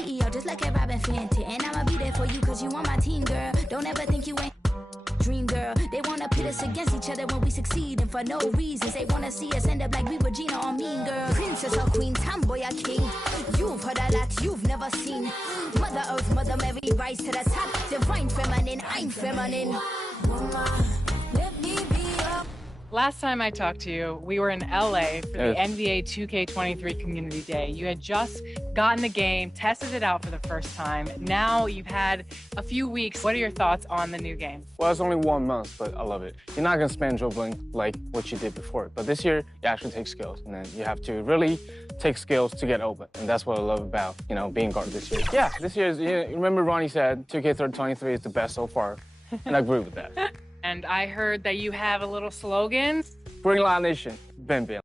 CEO, just like a Robin Fenton. And I'ma be there for you, cause you on my team, girl. Don't ever think you ain't dream, girl. They wanna pit us against each other when we succeed, and for no reasons. They wanna see us end up like we were Gina or Mean Girl. Princess or queen, tomboy or king. You've heard a lot you've never seen. Mother Earth, Mother Mary, rise to the top. Divine feminine, I'm feminine. Mama, let me be up. Last time I talked to you, we were in LA for the NBA 2K23 Community Day. You had just gotten the game, tested it out for the first time. Now you've had a few weeks. What are your thoughts on the new game? Well, it's only 1 month, but I love it. You're not gonna spam dribbling like what you did before, but this year, you actually take skills, and then you have to really take skills to get open, and that's what I love about, being guard this year. Yeah, this year is, remember Ronnie said 2K23 is the best so far, and I agree with that. And I heard that you have a little slogan. Bring Lion Nation, Ben Ben.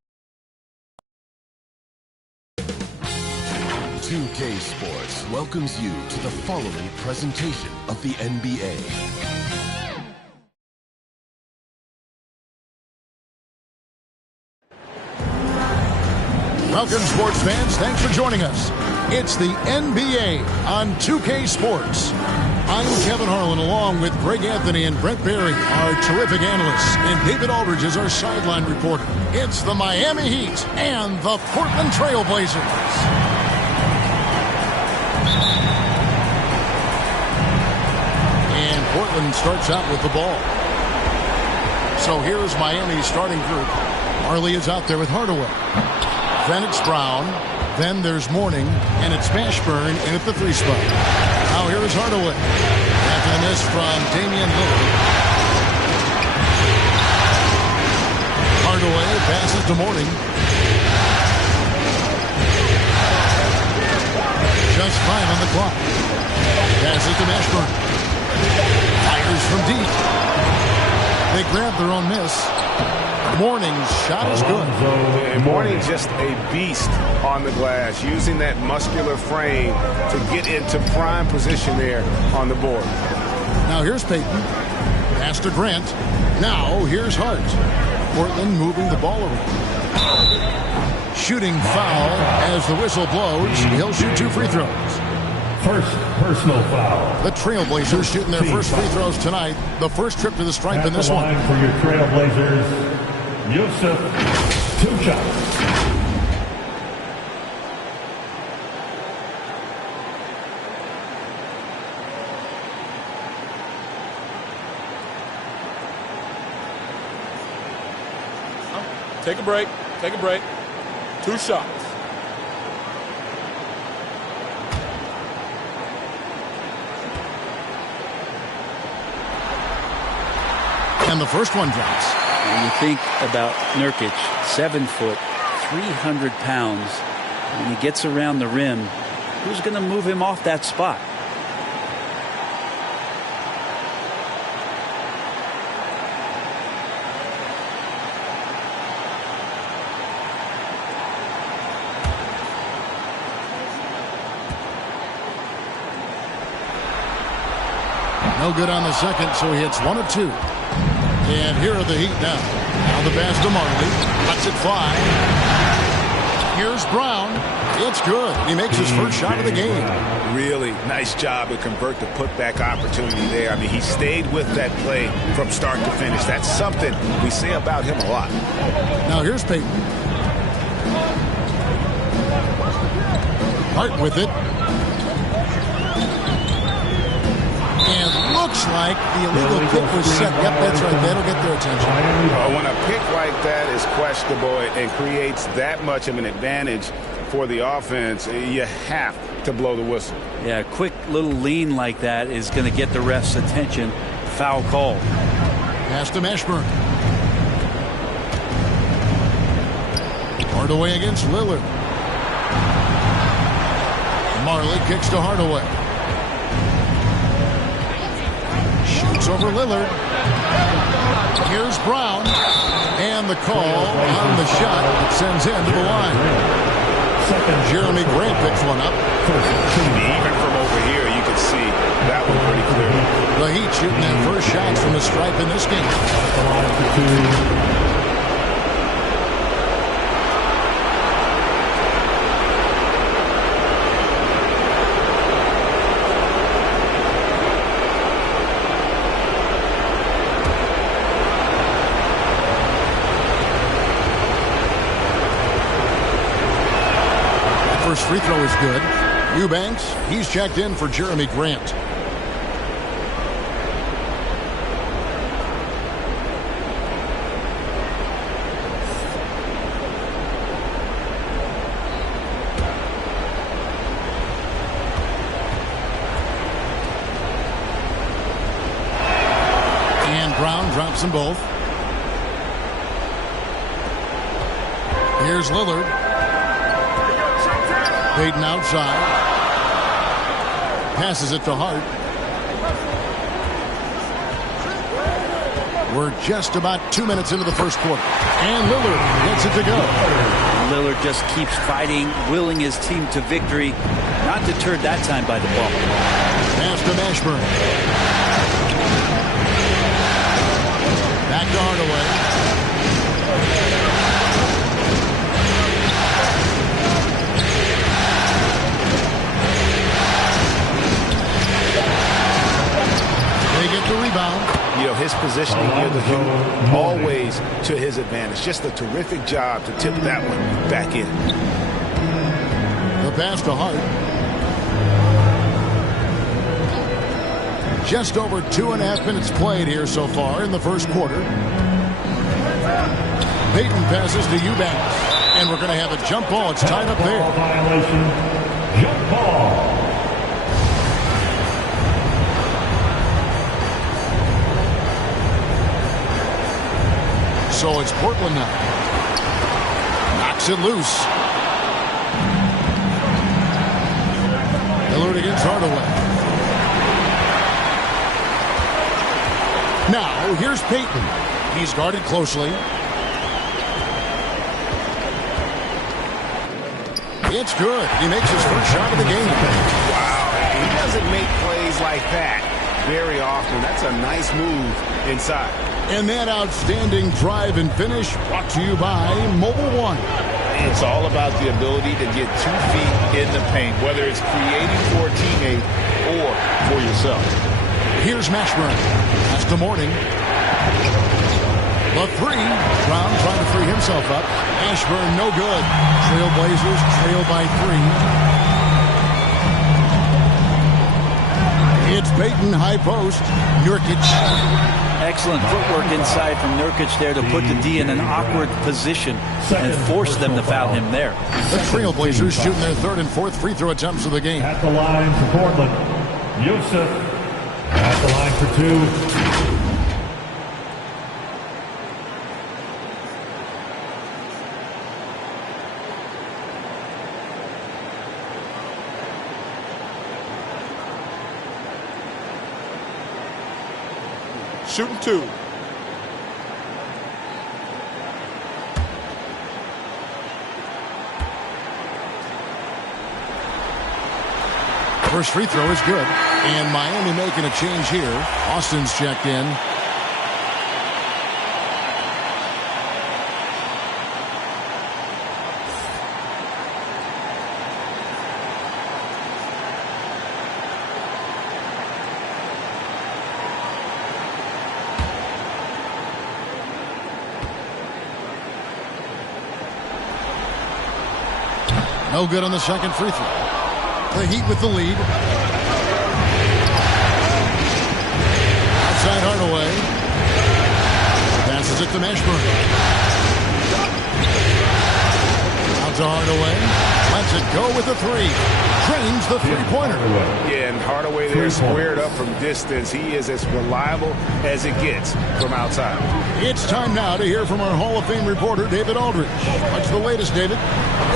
2K Sports welcomes you to the following presentation of the NBA. Welcome, sports fans. Thanks for joining us. It's the NBA on 2K Sports. I'm Kevin Harlan, along with Greg Anthony and Brent Barry, our terrific analysts, and David Aldridge is our sideline reporter. It's the Miami Heat and the Portland Trail Blazers. And Portland starts out with the ball. So here's Miami's starting group. Marley is out there with Hardaway. Then it's Brown. Then there's Mourning, and it's Mashburn in at the 3 spot. Now here is Hardaway. After the miss from Damian Lillard. Hardaway passes to Mourning. Just 5 on the clock. Passes to Mashburn. Fires from deep. They grab their own miss. Mourning's shot is good. And Mourning just a beast on the glass, using that muscular frame to get into prime position there on the board. Now here's Payton. Pass to Grant. Now here's Hart. Portland moving the ball around. Shooting foul as the whistle blows. He'll shoot 2 free throws. First personal foul. The Trailblazers shooting their first free throws tonight. The first trip to the stripe in this one. For your Trailblazers, Yusuf, 2 shots. Take a break. Take a break. 2 shots. And the first one drops. When you think about Nurkic, 7 foot, 300 pounds, when he gets around the rim, who's going to move him off that spot? No good on the second, so he hits 1 of 2. And here are the Heat now. Now the pass to Marley. Lets it fly. Here's Brown. It's good. He makes his first shot of the game. Really nice job to convert the putback opportunity there. I mean, he stayed with that play from start to finish. That's something we say about him a lot. Now here's Payton. Hart with it. And looks like the illegal pick was set. Yep, that's right. That'll get their attention. When a pick like that is questionable and creates that much of an advantage for the offense, you have to blow the whistle. Yeah, a quick little lean like that is going to get the ref's attention. Foul call. Pass to Mashburn. Hardaway against Lillard. Marley kicks to Hardaway. Shoots over Lillard. Here's Brown. And the call on the shot that sends him to the line. Jeremy Grant picks one up. Even from over here, you can see that one pretty clearly. The Heat shooting their first shots from the stripe in this game. First free throw is good. Eubanks, he's checked in for Jeremy Grant. And Brown drops them both. Here's Lillard. Payton outside. Passes it to Hart. We're just about 2 minutes into the first quarter. And Lillard gets it to go. Lillard just keeps fighting, willing his team to victory. Not deterred that time by the ball. Pass to Mashburn. Back to Hardaway. Get the rebound. You know, his positioning here, the view, always to his advantage. Just a terrific job to tip that one back in. The pass to Hart. Just over 2.5 minutes played here so far in the first quarter. Payton passes to Eubanks. And we're going to have a jump ball. It's tied up there. Violation. Jump ball. So it's Portland now. Knocks it loose. Lillard against Hardaway. Now, here's Payton. He's guarded closely. It's good. He makes his first shot of the game. Wow. He doesn't make plays like that very often. That's a nice move inside. And that outstanding drive and finish brought to you by Mobile One. It's all about the ability to get 2 feet in the paint, whether it's creating for a teammate or for yourself. Here's Mashburn. That's the morning. The three. Brown trying to free himself up. Mashburn no good. Trailblazers trail by 3. It's Payton, high post. Nurkic. Excellent footwork inside from Nurkic there to put the D in an awkward position and force them to foul him there. The Trailblazers shooting their third and fourth free throw attempts of the game. At the line for Portland, Yusuf. At the line for 2. Shooting 2. First free throw is good. And Miami making a change here. Austin's checked in. No good on the second free throw. The Heat with the lead. Outside Hardaway. Passes it to Mashburn. Out to Hardaway. Lets it go with the 3. Drains the three-pointer. Yeah, and Hardaway there squared up from distance. He is as reliable as it gets from outside. It's time now to hear from our Hall of Fame reporter, David Aldridge. What's the latest, David?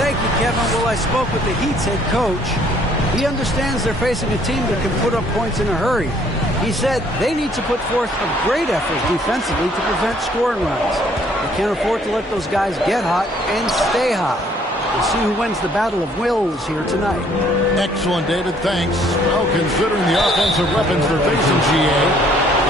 Thank you, Kevin. Well, I spoke with the Heat's head coach. He understands they're facing a team that can put up points in a hurry. He said they need to put forth a great effort defensively to prevent scoring runs. They can't afford to let those guys get hot and stay hot. We'll see who wins the battle of wills here tonight. Excellent, David. Thanks. Well, considering the offensive weapons they're facing, GA,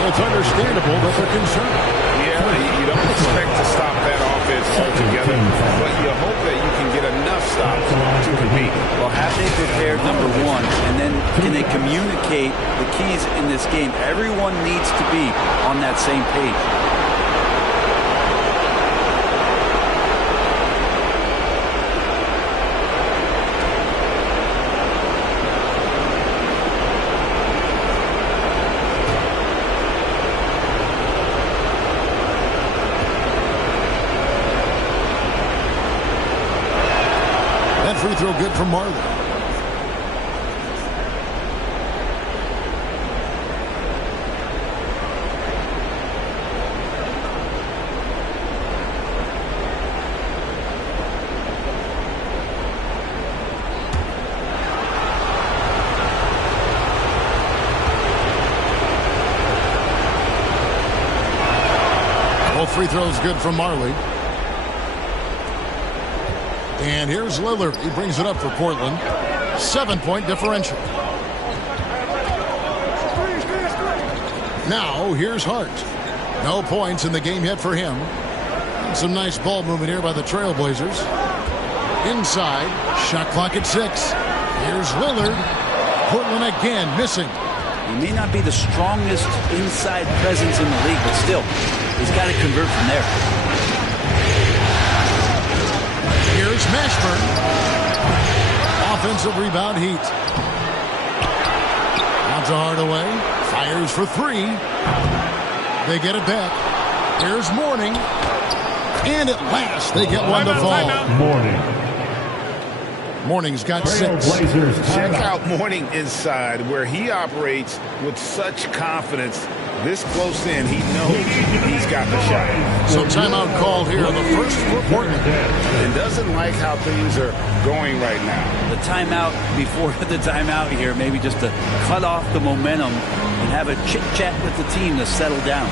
it's understandable that they're concerned. Yeah, you don't expect to stop that offense altogether, but you hope that you can get enough stops to compete. Well, have they prepared, number one, and then can they communicate the keys in this game? Everyone needs to be on that same page. free throw good from Marley. Free throws good from Marley. And here's Lillard. He brings it up for Portland. 7-point differential. Now here's Hart. No points in the game yet for him. Some nice ball movement here by the Trailblazers. Inside. Shot clock at 6. Here's Lillard. Portland again missing. He may not be the strongest inside presence in the league, but still, he's got to convert from there. Here's Mashburn. Offensive rebound, Heat. Out to Hardaway. Fires for 3. They get it back. Here's Mourning. And at last, they get one to fall. Mourning's got 6. Check out Mourning inside, where he operates with such confidence. This close in, he knows he's got the shot. So timeout called here on the first for Portland. And doesn't like how things are going right now. The timeout before the timeout here, maybe just to cut off the momentum and have a chit-chat with the team to settle down.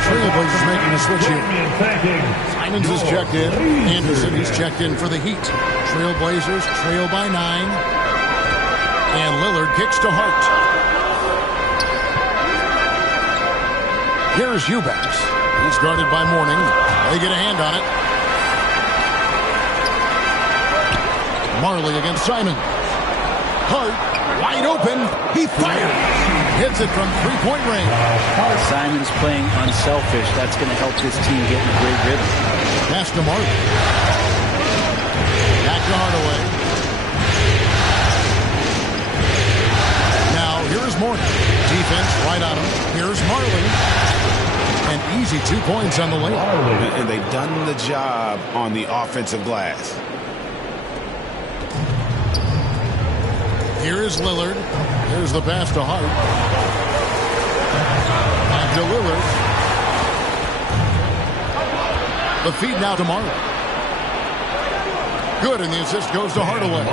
Trailblazers making a switch here. Simons is checked in. Anderson, he's checked in for the Heat. Trailblazers trail by 9. And Lillard kicks to Hart. Here's Eubanks. He's guarded by Mourning. They get a hand on it. Marley against Simon. Hart, wide open. He fires. Hits it from three-point range. Simon's playing unselfish. That's going to help this team get in a great rhythm. Pass to Marley. Back to Hardaway. Now, here's Mourning. Defense right on him. Here's Marley. And easy 2 points on the layup. And they've done the job on the offensive glass. Here is Lillard. Here's the pass to Hart. Back to Lillard. The feed now to Marley. Good, and the assist goes to Hardaway.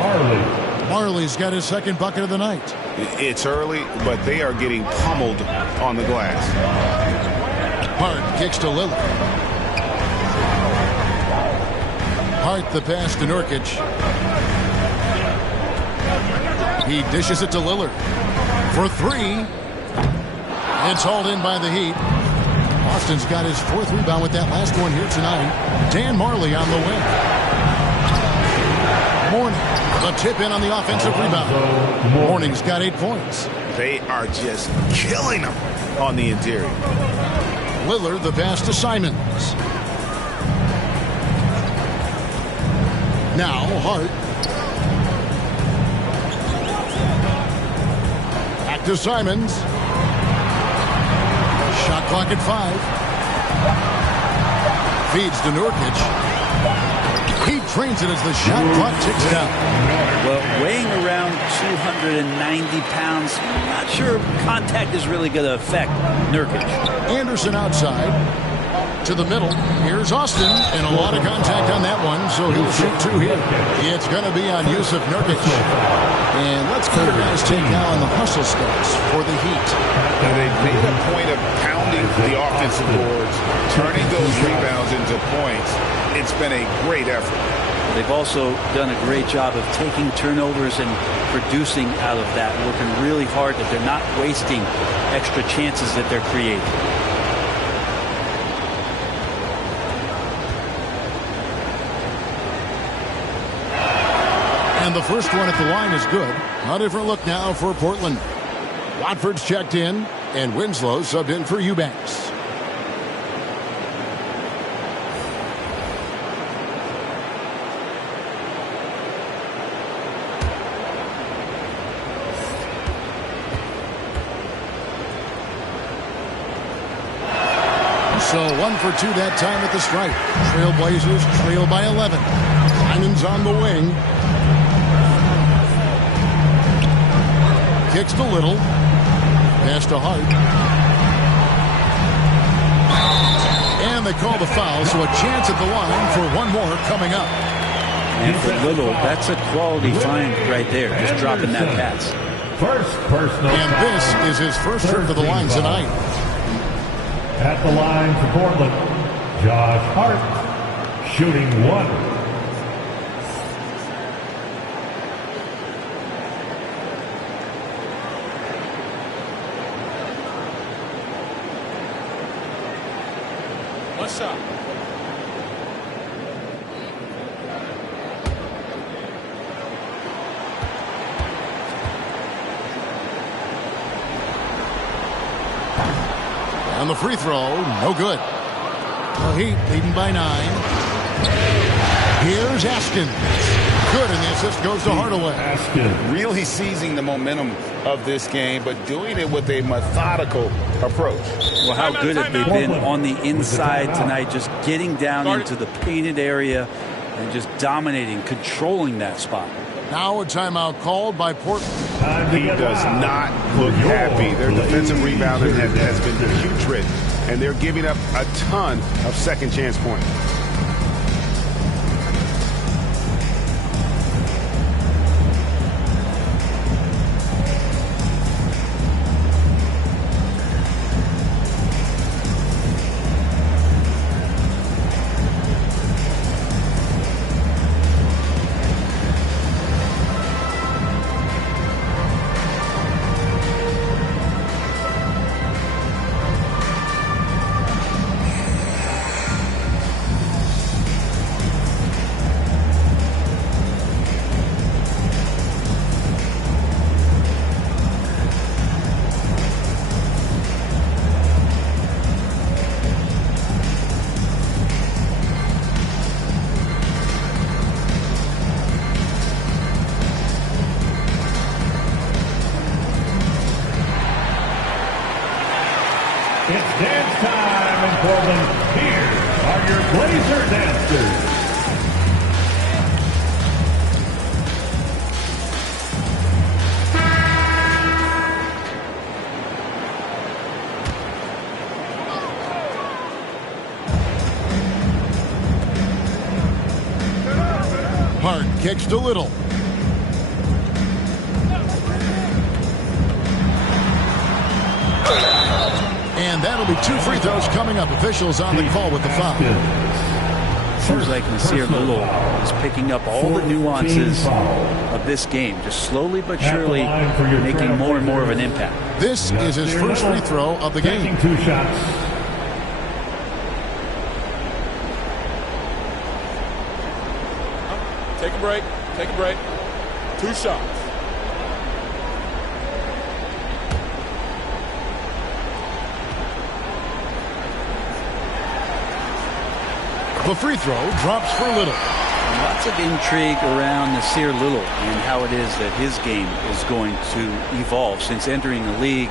Marley's got his second bucket of the night. It's early, but they are getting pummeled on the glass. Hart kicks to Lillard. Hart the pass to Nurkic. He dishes it to Lillard for 3. It's hauled in by the Heat. Austin's got his 4th rebound with that last one here tonight. Dan Marley on the wing. Mourning, the tip in on the offensive rebound. Mourning's got 8 points. They are just killing them on the interior. Lillard the pass to Simons. Now Hart. To Simons. Shot clock at 5. Feeds to Nurkic. He trains it as the shot clock ticks down. Well, weighing around 290 pounds, not sure contact is really going to affect Nurkic. Anderson outside. to the middle. Here's Austin, and a lot of contact on that one, so he'll shoot 2 here. It's going to be on Yusuf Nurkic. And let's get our guys take now on the hustle stats for the Heat. And they've made a point of pounding the offensive boards, turning those rebounds into points. It's been a great effort. They've also done a great job of taking turnovers and producing out of that, working really hard that they're not wasting extra chances that they're creating. And the first one at the line is good. A different look now for Portland. Watford's checked in, and Winslow subbed in for Eubanks. So 1 for 2 that time at the stripe. Trailblazers trail by 11. Hyman's on the wing. Kicks to Little. Pass to Hart. And they call the foul, so a chance at the line for one more coming up. And for Little, that's a quality find right there, just dropping that pass. First personal. And this is his first trip to the line tonight. At the line for Portland, Josh Hart, shooting 1. One shot. On the free throw, no good. The Heat leading by 9. Here's Askin. Good, and the assist goes to Hardaway. Askin. Really seizing the momentum of this game, but doing it with a methodical approach. Well, how good have they been on the inside tonight, just getting down into the painted area and just dominating, controlling that spot. Now a timeout called by Portland. He does not look happy. Their defensive rebounding has been putrid, and they're giving up a ton of second chance points. It's dance time in Portland. Here are your Blazer dancers. Hart kicks to Little. And that'll be 2 free throws coming up. Officials on the call with the foul. Seems like Nasir Little is picking up all the nuances of this game, just slowly but surely making more and more of an impact. This is his first free throw of the game. Taking 2 shots. Take a break. Take a break. 2 shots. The free throw drops for Little. Lots of intrigue around Nasir Little and how it is that his game is going to evolve since entering the league.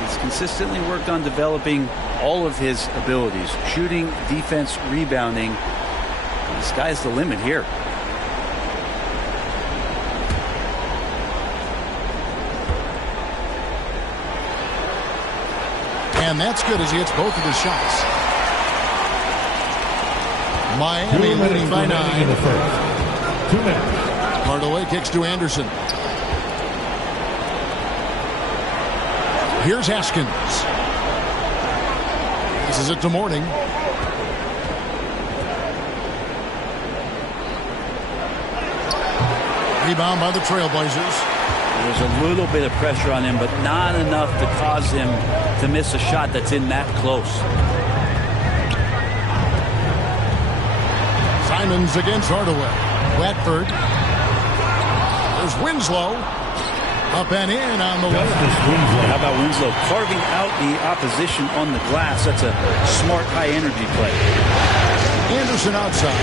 He's consistently worked on developing all of his abilities, shooting, defense, rebounding. The sky's the limit here. And that's good as he hits both of his shots. Miami leading by 9 in the first. 2 minutes. Hardaway kicks to Anderson. Here's Haskins. This is it to Morning. Rebound by the Trailblazers. There's a little bit of pressure on him, but not enough to cause him to miss a shot that's in that close. Simons against Hardaway. Watford. There's Winslow. Up and in on the left. How about Winslow carving out the opposition on the glass? That's a smart high-energy play. Anderson outside.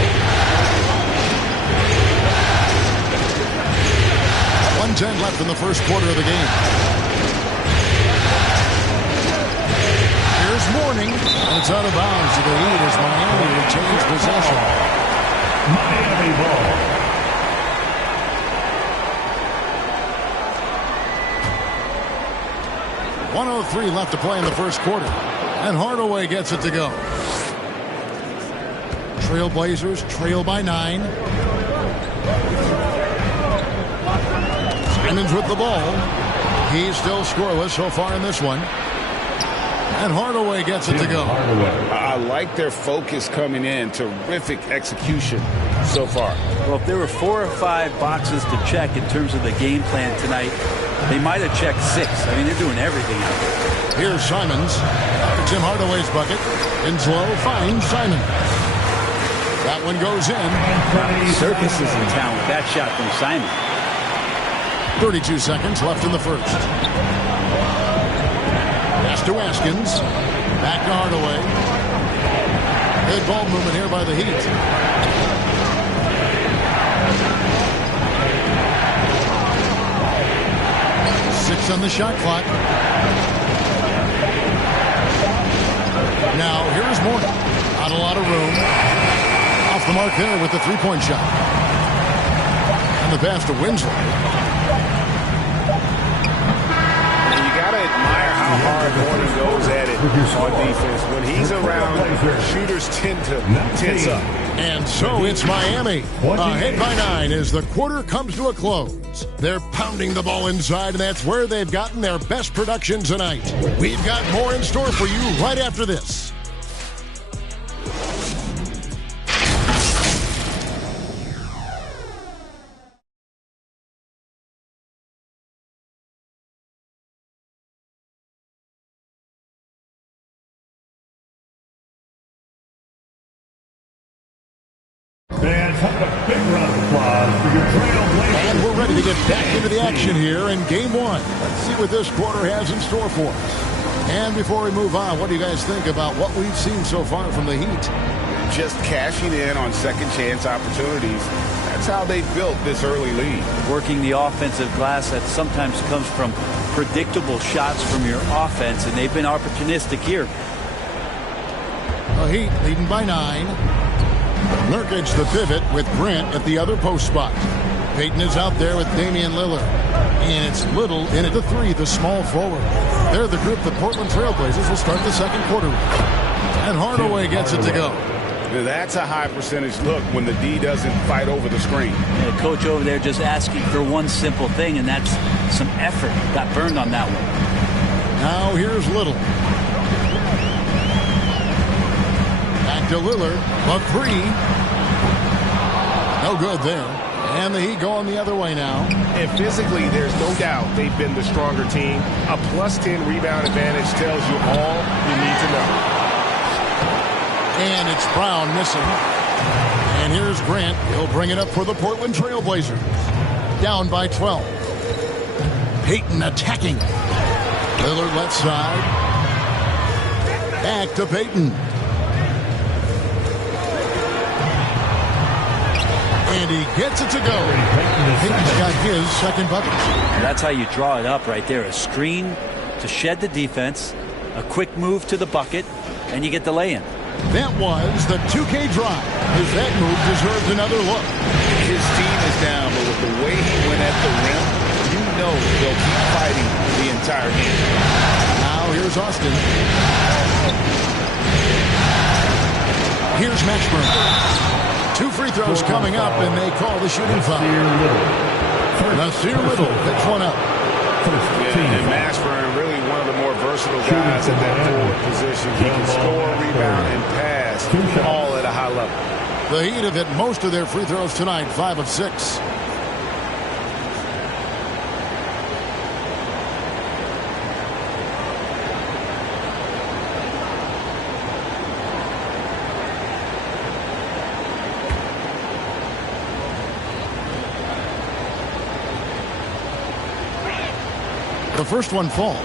1:10 left in the first quarter of the game. Here's Morning, and it's out of bounds to the Heat as Miami retains possession. Miami ball. .103 left to play in the first quarter, and Hardaway gets it to go. Trailblazers trail by 9. Simons with the ball. He's still scoreless so far in this one. And Hardaway gets it to go. I like their focus coming in. Terrific execution so far. Well, if there were 4 or 5 boxes to check in terms of the game plan tonight, they might have checked 6. I mean, they're doing everything out there. Here's Simons. Tim Hardaway's bucket. Winslow finds Simons. That one goes in. Circus is in town with that shot from Simon. 32 seconds left in the first. Pass to Haskins. Back to Hardaway. Good ball movement here by the Heat. Six on the shot clock. Now, here's Morning. Not a lot of room. Off the mark there with the three-point shot. And the pass to Winslow. You got to admire how hard Morning goes at it on defense. When he's around, shooters tend to tense up. And so it's Miami. Ahead by 9 as the quarter comes to a close. They're pounding the ball inside, and that's where they've gotten their best production tonight. We've got more in store for you right after this. Fans, have a big round of applause for your Trailblazers. And we're ready to get back into the action here in Game 1. Let's see what this quarter has in store for us. And before we move on, what do you guys think about what we've seen so far from the Heat? Just cashing in on second chance opportunities. That's how they built this early lead. Working the offensive glass that sometimes comes from predictable shots from your offense, and they've been opportunistic here. The Heat leading by 9. Nurkic the pivot with Grant at the other post spot. Payton is out there with Damian Lillard. And it's Little in at the 3, the small forward. They're the group the Portland Trailblazers will start the second quarter with. And Hardaway gets it to go. Now that's a high percentage look when the D doesn't fight over the screen. The coach over there just asking for one simple thing, and that's some effort. Got burned on that one. Now here's Little. Back to Lillard. A 3. No good there. And the Heat going the other way now. And physically, there's no doubt they've been the stronger team. A plus 10 rebound advantage tells you all you need to know. And it's Brown missing. And here's Grant. He'll bring it up for the Portland Trailblazers. Down by 12. Payton attacking. Lillard left side. Back to Payton. And he gets it to go. Payton's got his second bucket. That's how you draw it up right there. A screen to shed the defense, a quick move to the bucket, and you get the lay-in. That was the 2K drive. As that move deserves another look. His team is down, but with the way he went at the rim, you know they'll keep fighting the entire game. Now here's Austin. Here's Mashburn. 2 free throws coming up, and they call the shooting foul. Nasir Little picks one up. And Mashburn, really one of the more versatile guys at that forward position. He can score, rebound, and pass all at a high level. The Heat have hit most of their free throws tonight, 5 of 6. The first one falls.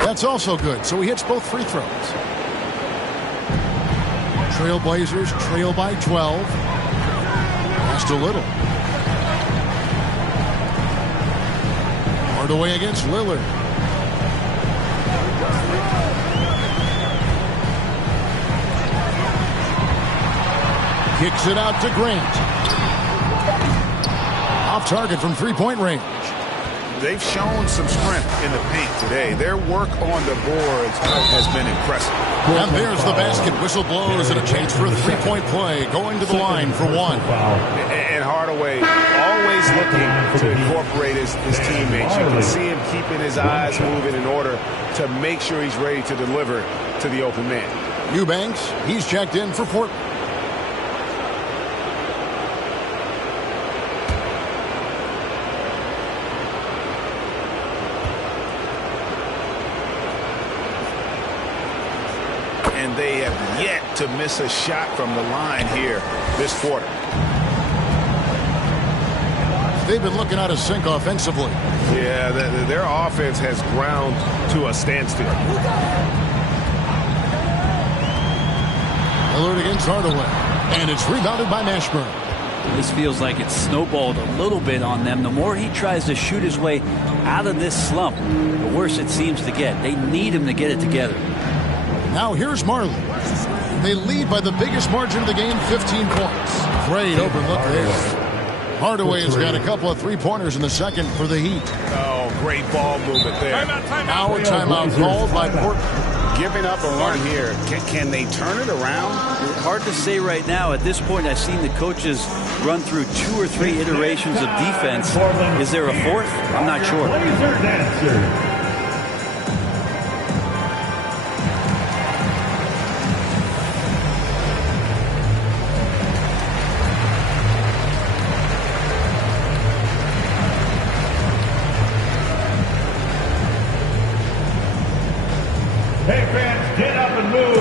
That's also good, so he hits both free throws. Trailblazers trail by 12. Pass to Little. Hardaway against Lillard. Kicks it out to Grant. Off target from three-point range. They've shown some strength in the paint today. Their work on the boards has been impressive. And there's the basket. Whistle blows and a chance for a three-point play. Going to the line for one. And Hardaway always looking to incorporate his teammates. You can see him keeping his eyes moving in order to make sure he's ready to deliver to the open man. Eubanks, he's checked in for Portland. They have yet to miss a shot from the line here this quarter. They've been looking out of sync offensively. Yeah, their offense has ground to a standstill. Lillard against Hardaway, and it's rebounded by Mashburn. This feels like it's snowballed a little bit on them. The more he tries to shoot his way out of this slump, the worse it seems to get. They need him to get it together. Now here's Marley. They lead by the biggest margin of the game, 15 points. Great open look there. Hardaway has got a couple of three-pointers in the second for the Heat. Oh, great ball movement there. Now a timeout called by Portland. Giving up a run here. Can they turn it around? Hard to say right now. At this point, I've seen the coaches run through 2 or 3 iterations of defense. Is there a fourth? I'm not sure. Hey fans, get up and move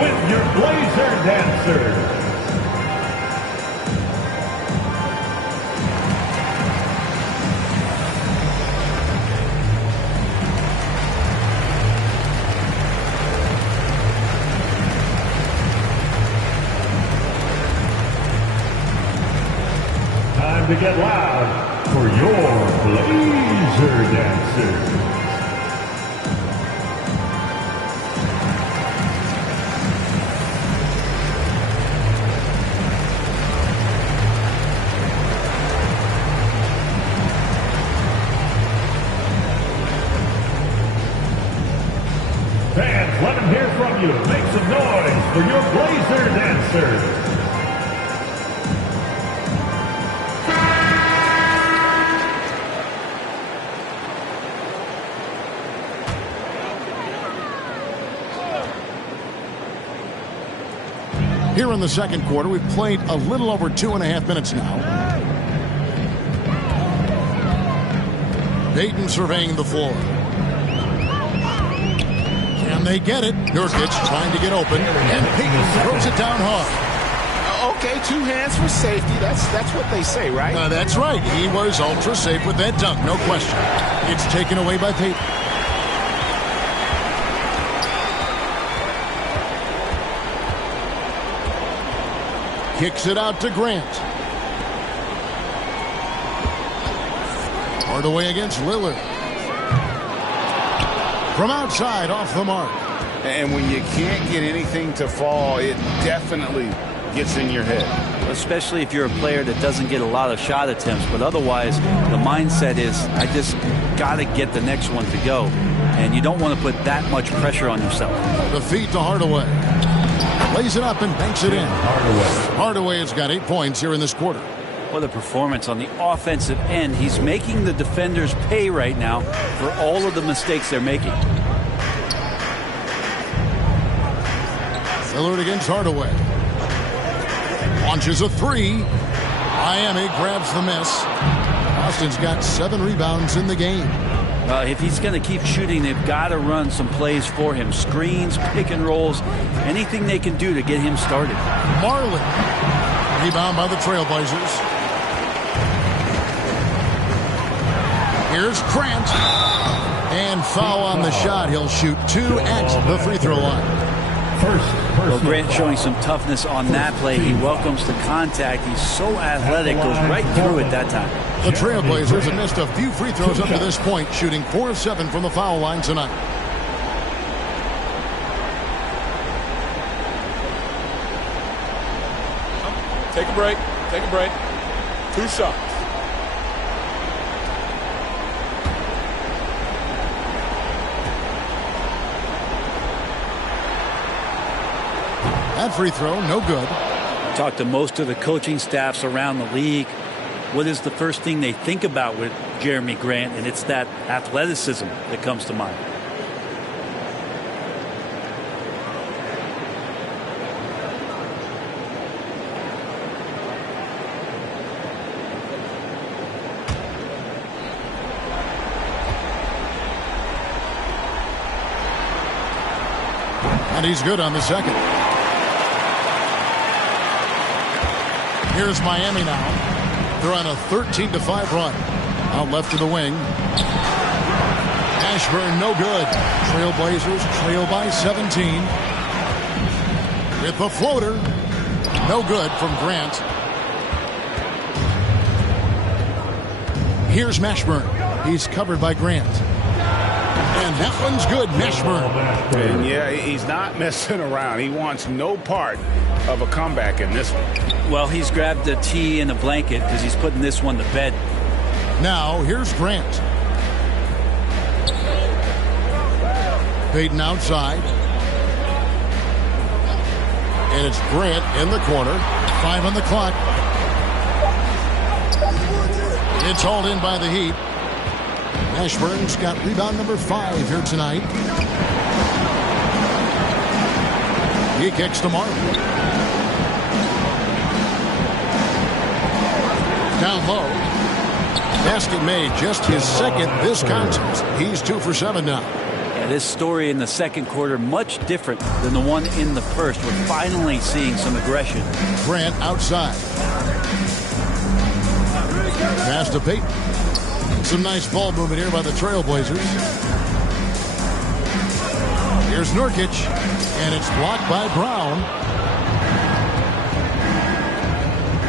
with your Blazer dancers. Time to get loud for your Blazer dancers. Fans, let them hear from you. Make some noise for your Blazer dancers. Here in the second quarter, we've played a little over 2.5 minutes now. Dayton surveying the floor. Can they get it? Nurkic trying to get open, and Payton throws it down hard. Okay, 2 hands for safety. That's what they say, right? That's right. He was ultra safe with that dunk, no question. It's taken away by Payton. Kicks it out to Grant. Hardaway against Lillard. From outside, off the mark. And when you can't get anything to fall, it definitely gets in your head. Especially if you're a player that doesn't get a lot of shot attempts. But otherwise, the mindset is, I just got to get the next one to go. And you don't want to put that much pressure on yourself. The feed to Hardaway. Lays it up and banks it in. Hardaway has got 8 points here in this quarter. What a performance on the offensive end. He's making the defenders pay right now for all of the mistakes they're making. Lillard against Hardaway. Launches a three. Miami grabs the miss. Boston's got 7 rebounds in the game. If he's going to keep shooting, they've got to run some plays for him. Screens, pick and rolls, anything they can do to get him started. Marlin. Rebound by the Trailblazers. Here's Grant. And foul on the shot. He'll shoot 2 at the free throw line. Well, Grant showing some toughness on that play. He welcomes the contact. He's so athletic, goes right through it that time. The Trailblazers have missed a few free throws up to this point, shooting 4 of 7 from the foul line tonight. Take a break. Take a break. 2 shots. That free throw, no good. Talk to most of the coaching staffs around the league. What is the first thing they think about with Jeremy Grant? And it's that athleticism that comes to mind. And he's good on the second. Here's Miami now. They're on a 13-5 run. Out left to the wing. Ashburn, no good. Trailblazers trail by 17. With the floater. No good from Grant. Here's Mashburn. He's covered by Grant. And that one's good, Mashburn. And yeah, he's not messing around. He wants no part of a comeback in this one. Well, he's grabbed a tee and a blanket because he's putting this one to bed. Now, here's Grant. Payton outside. And it's Grant in the corner. 5 on the clock. It's hauled in by the Heat. Ashburn's got rebound number 5 here tonight. He kicks to Martin. Down low. Basket made, just his second this contest. He's 2 for 7 now. Yeah, this story in the second quarter much different than the one in the first. We're finally seeing some aggression. Grant outside. Pass to Payton. Some nice ball movement here by the Trailblazers. Here's Nurkic, and it's blocked by Brown.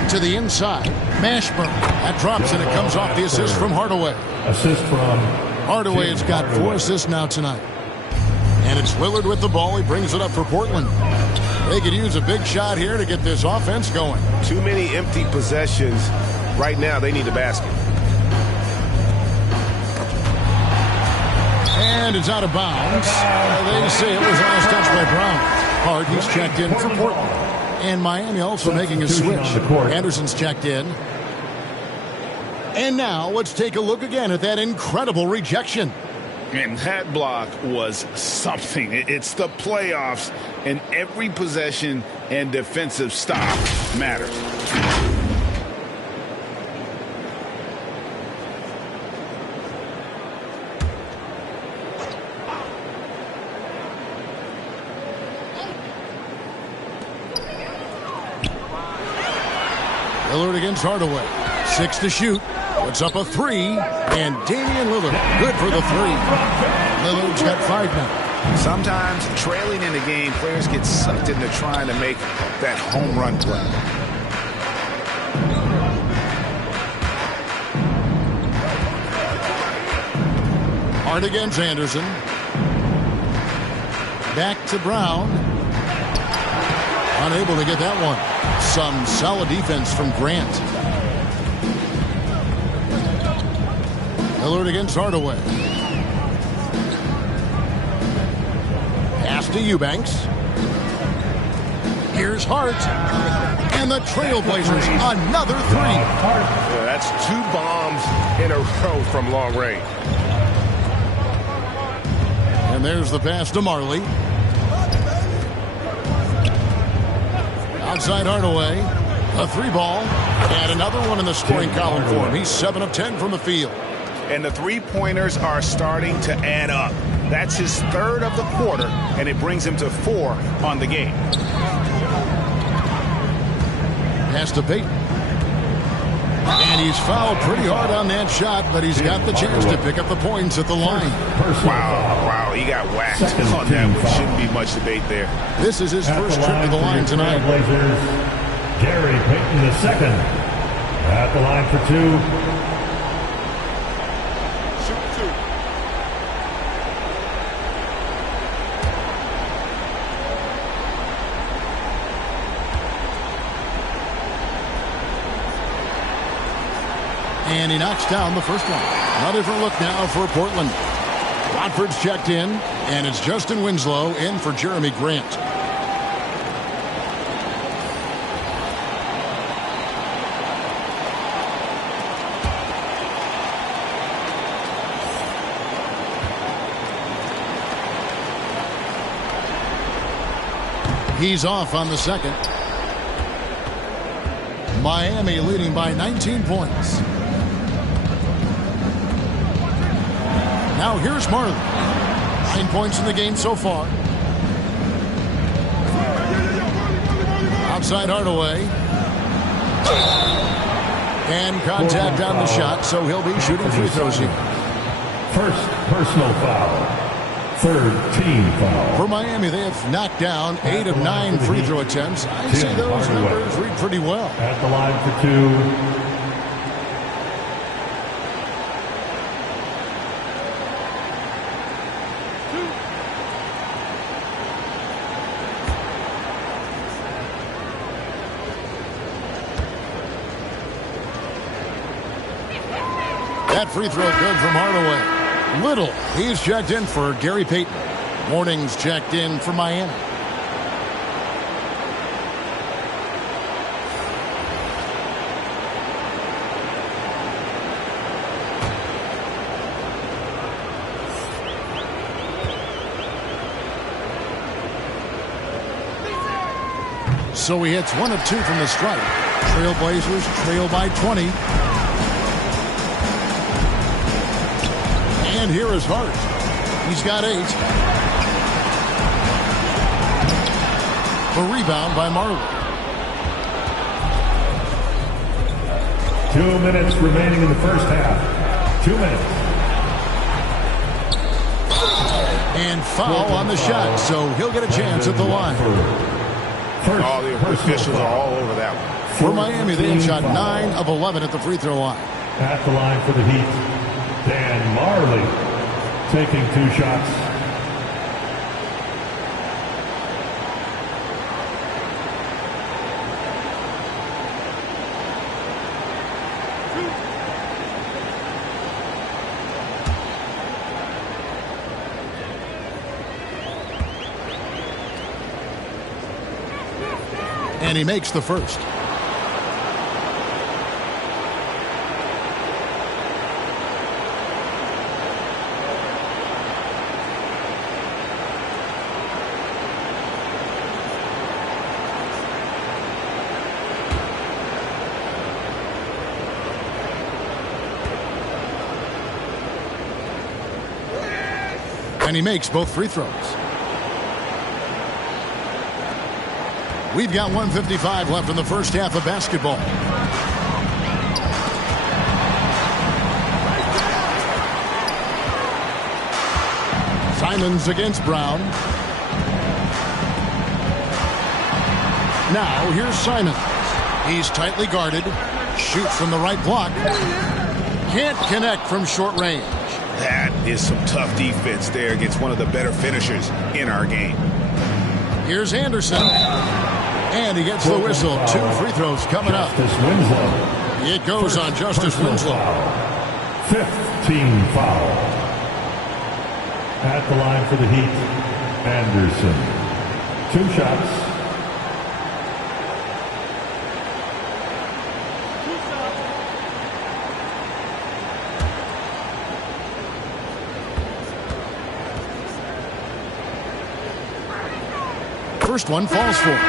To the inside. Mashburn. That drops, and it comes off the assist from Hardaway. Assist from Hardaway has got 4 assists now tonight. And it's Lillard with the ball. He brings it up for Portland. They could use a big shot here to get this offense going. Too many empty possessions. Right now, they need a basket. And it's out of bounds. They say it was last touch by Brown. Hart, he's checked in for Portland. And Miami also making a switch. Anderson's checked in. And now let's take a look again at that incredible rejection. And that block was something. It's the playoffs, and every possession and defensive stop matters. Lillard against Hardaway. 6 to shoot. Puts up a 3. And Damian Lillard, good for the 3. Lillard's got 5 now. Sometimes trailing in the game, players get sucked into trying to make that home run play. Hard against Anderson. Back to Brown. Unable to get that one. Some solid defense from Grant. Hillard against Hardaway. Pass to Eubanks. Here's Hart. And the Trailblazers, another three. Yeah, that's 2 bombs in a row from long range. And there's the pass to Marley. Outside Hardaway. A 3-ball. And another one in the scoring column for him. He's 7 of 10 from the field. And the three-pointers are starting to add up. That's his 3rd of the quarter, and it brings him to 4 on the game. Pass to Payton. And he's fouled pretty hard on that shot, but he's got the chance to pick up the points at the line. Wow, he got whacked on that one. Shouldn't be much debate there. This is his first trip to the line tonight. Gary Payton II at the line for 2. And he knocks down the first one. A different look now for Portland. Watford's checked in, and it's Justin Winslow in for Jeremy Grant. He's off on the second. Miami leading by 19 points. Now here's Marley. 9 points in the game so far. Outside Hardaway. And contact on the shot, so he'll be shooting free throws here. First personal foul. 3rd team foul. For Miami, they have knocked down 8 of 9 free throw attempts. I say those numbers read pretty well. At the line for 2. That free throw good from Hardaway. Little, he's checked in for Gary Payton. Morning's checked in for Miami. So he hits 1 of 2 from the stripe. Trailblazers trail by 20. And here is Hart. He's got 8. The rebound by Marley. 2 minutes remaining in the first half. 2 minutes. And foul on the shot, so he'll get a chance at the line. All the officials are all over that one. For Miami, they have shot 9 of 11 at the free throw line. At the line for the Heat, Dan Marley taking 2 shots. And he makes the first. And he makes both free throws. We've got 1:55 left in the first half of basketball. Simons against Brown. Now here's Simons. He's tightly guarded. Shoots from the right block. Can't connect from short range. That is some tough defense there against one of the better finishers in our game. Here's Anderson. And he gets the whistle. 2 free throws coming up. It goes on Justice Winslow. 5th team foul. At the line for the Heat, Anderson. 2 shots. First one falls for him.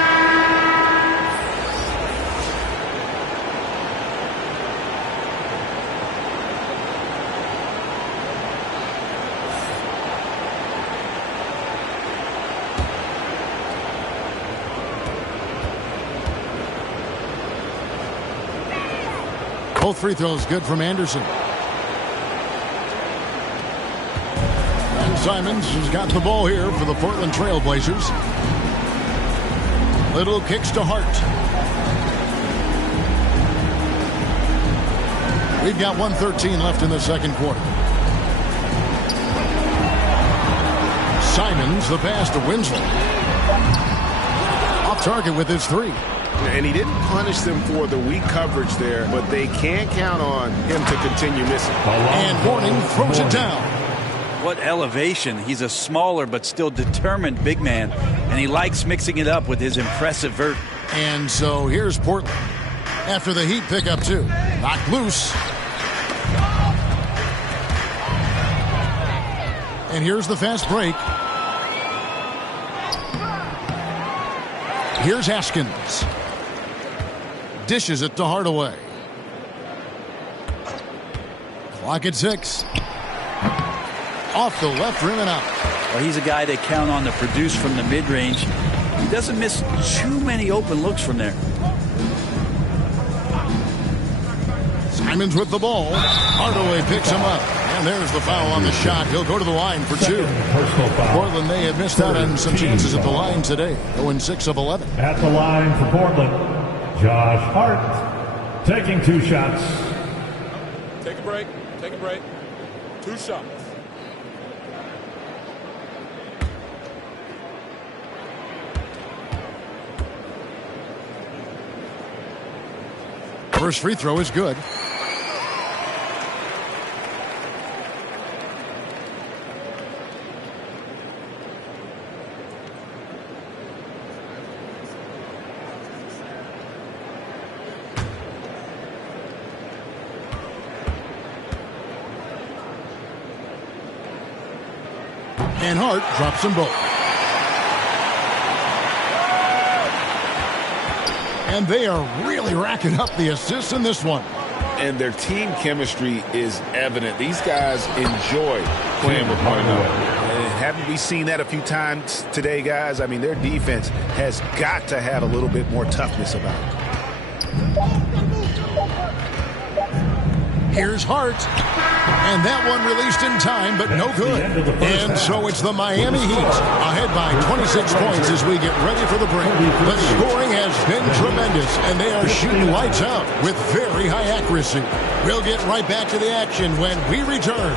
Both free throws good from Anderson. And Simons has got the ball here for the Portland Trail Blazers. Little kicks to Hart. We've got 1:13 left in the second quarter. Simons, the pass to Winslow. Off target with his 3. And he didn't punish them for the weak coverage there, but they can't count on him to continue missing. And Horning throws it down. What elevation. He's a smaller but still determined big man, and he likes mixing it up with his impressive vert. And so here's Portland after the Heat pick up 2. Knocked loose. And here's the fast break. Here's Haskins. Dishes it to Hardaway. Clock at 6. Off the left rim and out. Well, he's a guy they count on to produce from the mid-range. He doesn't miss too many open looks from there. Simons with the ball. Hardaway picks him up. And there's the foul on the shot. He'll go to the line for 2. Portland, they have missed out on some chances at the line today. Going 6 of 11. At the line for Portland, Josh Hart taking 2 shots. Take a break. Take a break. 2 shots. First free throw is good. And Hart drops them both. And they are really racking up the assists in this one. And their team chemistry is evident. These guys enjoy playing with one another. And haven't we seen that a few times today, guys? I mean, their defense has got to have a little bit more toughness about it. Here's Hart. And that one released in time, but no good. And so it's the Miami Heat ahead by 26 points as we get ready for the break. The scoring has been tremendous, and they are shooting lights out with very high accuracy. We'll get right back to the action when we return.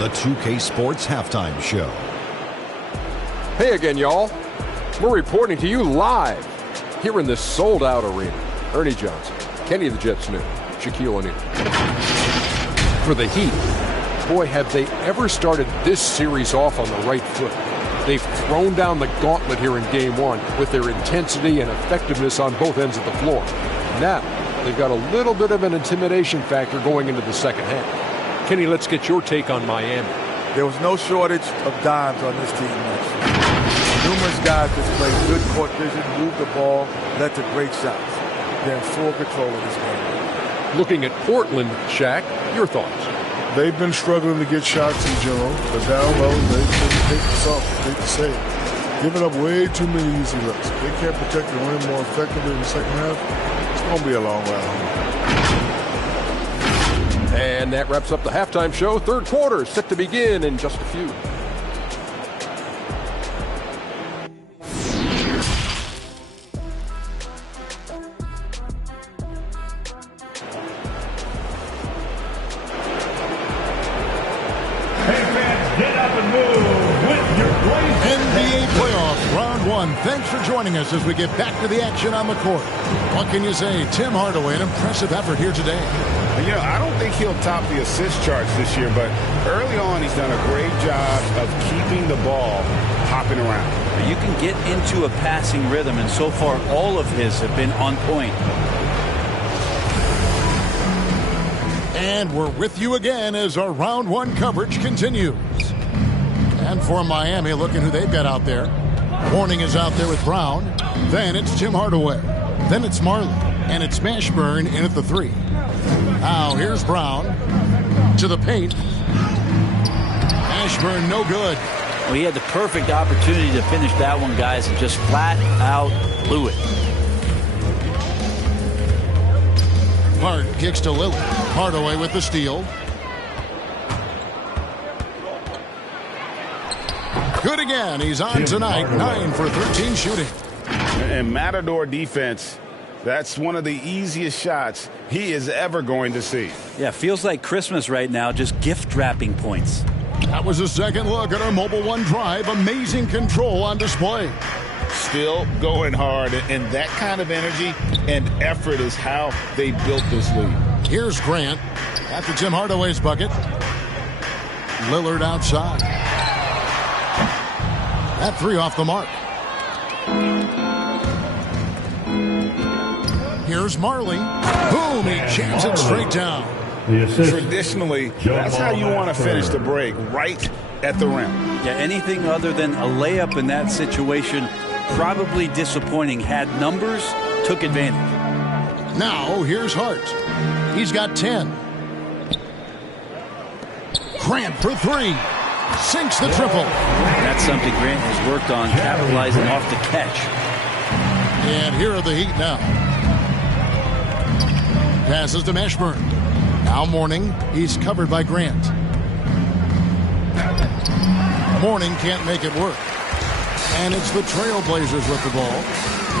The 2K Sports Halftime Show. Hey again, y'all. We're reporting to you live here in this sold-out arena. Ernie Johnson, Kenny the Jet Smith, Shaquille O'Neal. For the Heat, boy, have they ever started this series off on the right foot. They've thrown down the gauntlet here in Game 1 with their intensity and effectiveness on both ends of the floor. Now, they've got a little bit of an intimidation factor going into the second half. Kenny, let's get your take on Miami. There was no shortage of dimes on this team next year. Numerous guys displayed good court vision, moved the ball, led to great shots. They're in full control of this game. Looking at Portland, Shaq, your thoughts? They've been struggling to get shots in general, but down low, they take the soft, take the save. Giving up way too many easy looks. If they can't protect the rim more effectively in the second half, it's going to be a long ride home. And that wraps up the halftime show. Third quarter set to begin in just a few. everyone. Thanks for joining us as we get back to the action on the court. What can you say? Tim Hardaway, an impressive effort here today. You know, I don't think he'll top the assist charts this year, but early on he's done a great job of keeping the ball hopping around. You can get into a passing rhythm, and so far all of his have been on point. And we're with you again as our round one coverage continues. And for Miami, looking who they've got out there. Mourning is out there with Brown. Then it's Tim Hardaway. Then it's Marley. And it's Mashburn in at the 3. Now here's Brown to the paint. Mashburn no good. Well, he had the perfect opportunity to finish that one, guys, and just flat out blew it. Hart kicks to Lillard. Hardaway with the steal. Good again. He's on tonight. 9 for 13 shooting. And Matador defense, that's one of the easiest shots he is ever going to see. Yeah, feels like Christmas right now, just gift wrapping points. That was a second look at our Mobile One drive. Amazing control on display. Still going hard, and that kind of energy and effort is how they built this lead. Here's Grant after Tim Hardaway's bucket. Lillard outside. That 3 off the mark. Here's Marley. Boom, he jams it straight down. Traditionally, that's how you want to finish the break, right at the rim. Yeah, anything other than a layup in that situation, probably disappointing. Had numbers, took advantage. Now, here's Hart. He's got 10. Grant for 3. Sinks the triple. That's something Grant has worked on, capitalizing off the catch. And here are the Heat now. Passes to Mashburn. Now Mourning. He's covered by Grant. Mourning can't make it work. And it's the Trailblazers with the ball.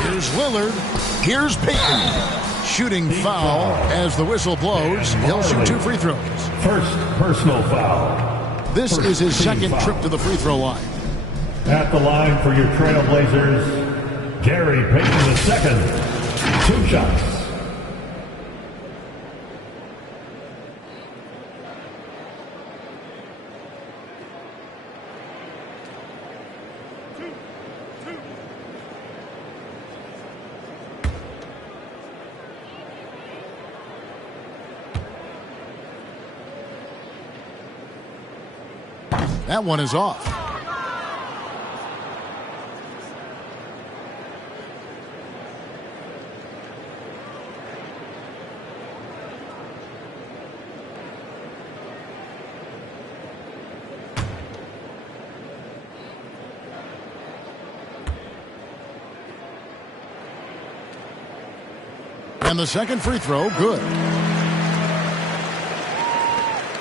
Here's Lillard. Here's Payton. Shooting foul as the whistle blows. He'll shoot 2 free throws. First personal foul. This is his second trip to the free throw line. At the line for your Trailblazers, Gary Payton II. 2 shots. That one is off. And the second free throw, good.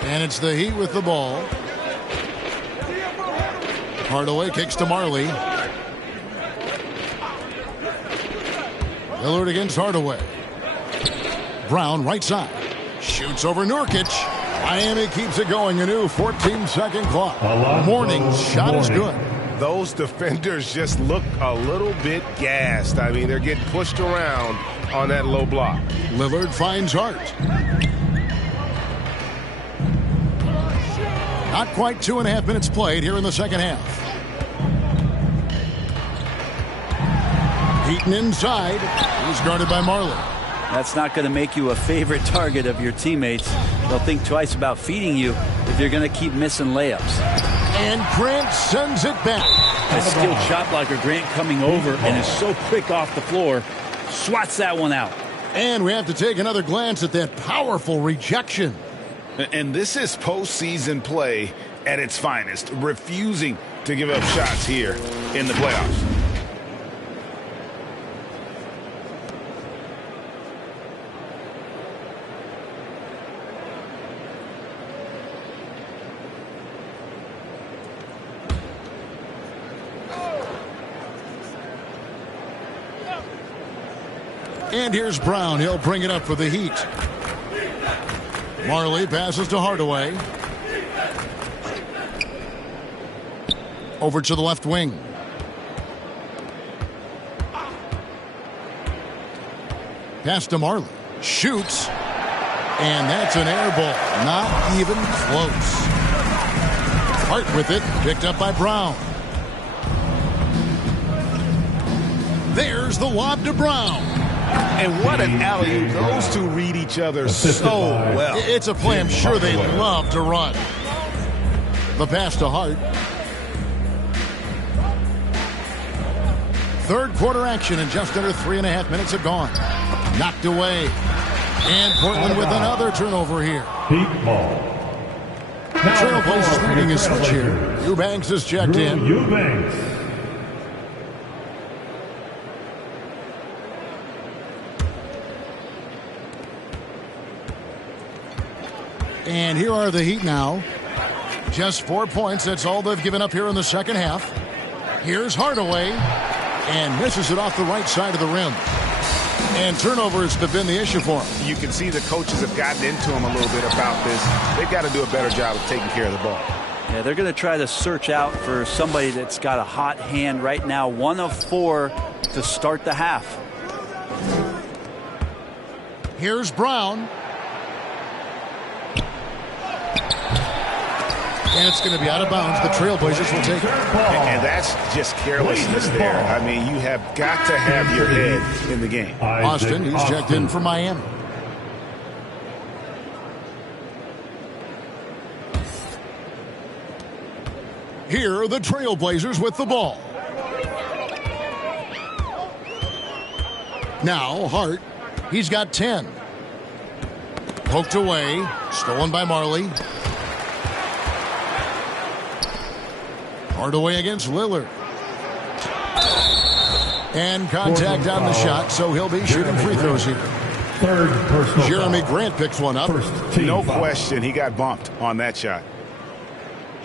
And it's the Heat with the ball. Hardaway kicks to Marley. Lillard against Hardaway. Brown right side. Shoots over Nurkic. Miami keeps it going. A new 14-second clock. Mourning's shot is good. Those defenders just look a little bit gassed. I mean, they're getting pushed around on that low block. Lillard finds Hart. Not quite 2.5 minutes played here in the second half. Heaton inside. He's guarded by Marley. That's not going to make you a favorite target of your teammates. They'll think twice about feeding you if you're going to keep missing layups. And Grant sends it back. A skilled shot blocker, Grant coming over and is so quick off the floor. Swats that one out. And we have to take another glance at that powerful rejection. And this is postseason play at its finest, refusing to give up shots here in the playoffs. And here's Brown. He'll bring it up for the Heat. Marley passes to Hardaway. Over to the left wing. Pass to Marley. Shoots. And that's an air ball. Not even close. Hart with it. Picked up by Brown. There's the lob to Brown. And what an alley-oop. Those two read each other so well. It's a play I'm sure they love to run. The pass to Hart. Third quarter action, and just under 3.5 minutes have gone. Knocked away. And Portland with another turnover here. Deep ball. Trailblazers leading his switch here. Eubanks is checked in. Eubanks. And here are the Heat now. Just 4 points. That's all they've given up here in the second half. Here's Hardaway. And misses it off the right side of the rim. And turnovers have been the issue for him. You can see the coaches have gotten into him a little bit about this. They've got to do a better job of taking care of the ball. Yeah, they're going to try to search out for somebody that's got a hot hand right now. 1 of 4 to start the half. Here's Brown. And it's going to be out of bounds. The Trailblazers will take it. And that's just carelessness there. I mean, you have got to have your head in the game. Austin, he's checked in for Miami. Here are the Trailblazers with the ball. Now Hart. He's got 10. Poked away. Stolen by Marley. Hardaway against Lillard. And contact on the shot, so he'll be shooting free throws here. Third personal Jeremy foul. Grant picks one up. No question, he got bumped on that shot.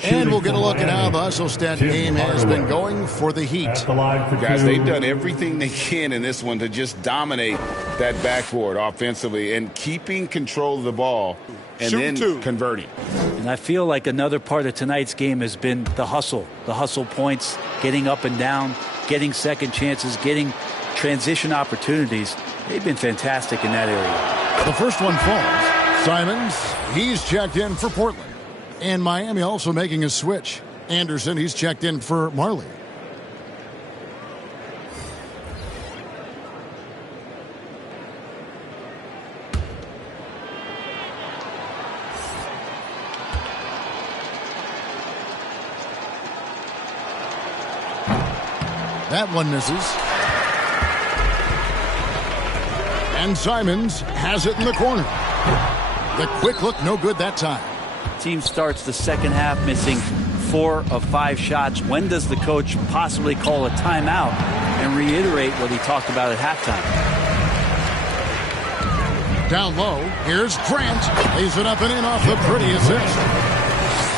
And we'll get a look at how the Hustle-Stat game has been going for the Heat. Guys, they've done everything they can in this one to just dominate that backboard offensively and keeping control of the ball and then converting. And I feel like another part of tonight's game has been the hustle points, getting up and down, getting second chances, getting transition opportunities. They've been fantastic in that area. The first one falls. Simons, he's checked in for Portland. And Miami also making a switch. Anderson, he's checked in for Marley. That one misses. And Simons has it in the corner. The quick look, no good that time. Team starts the second half missing 4 of 5 shots. When does the coach possibly call a timeout and reiterate what he talked about at halftime? Down low, here's Grant. Lays it up and in off the pretty assist.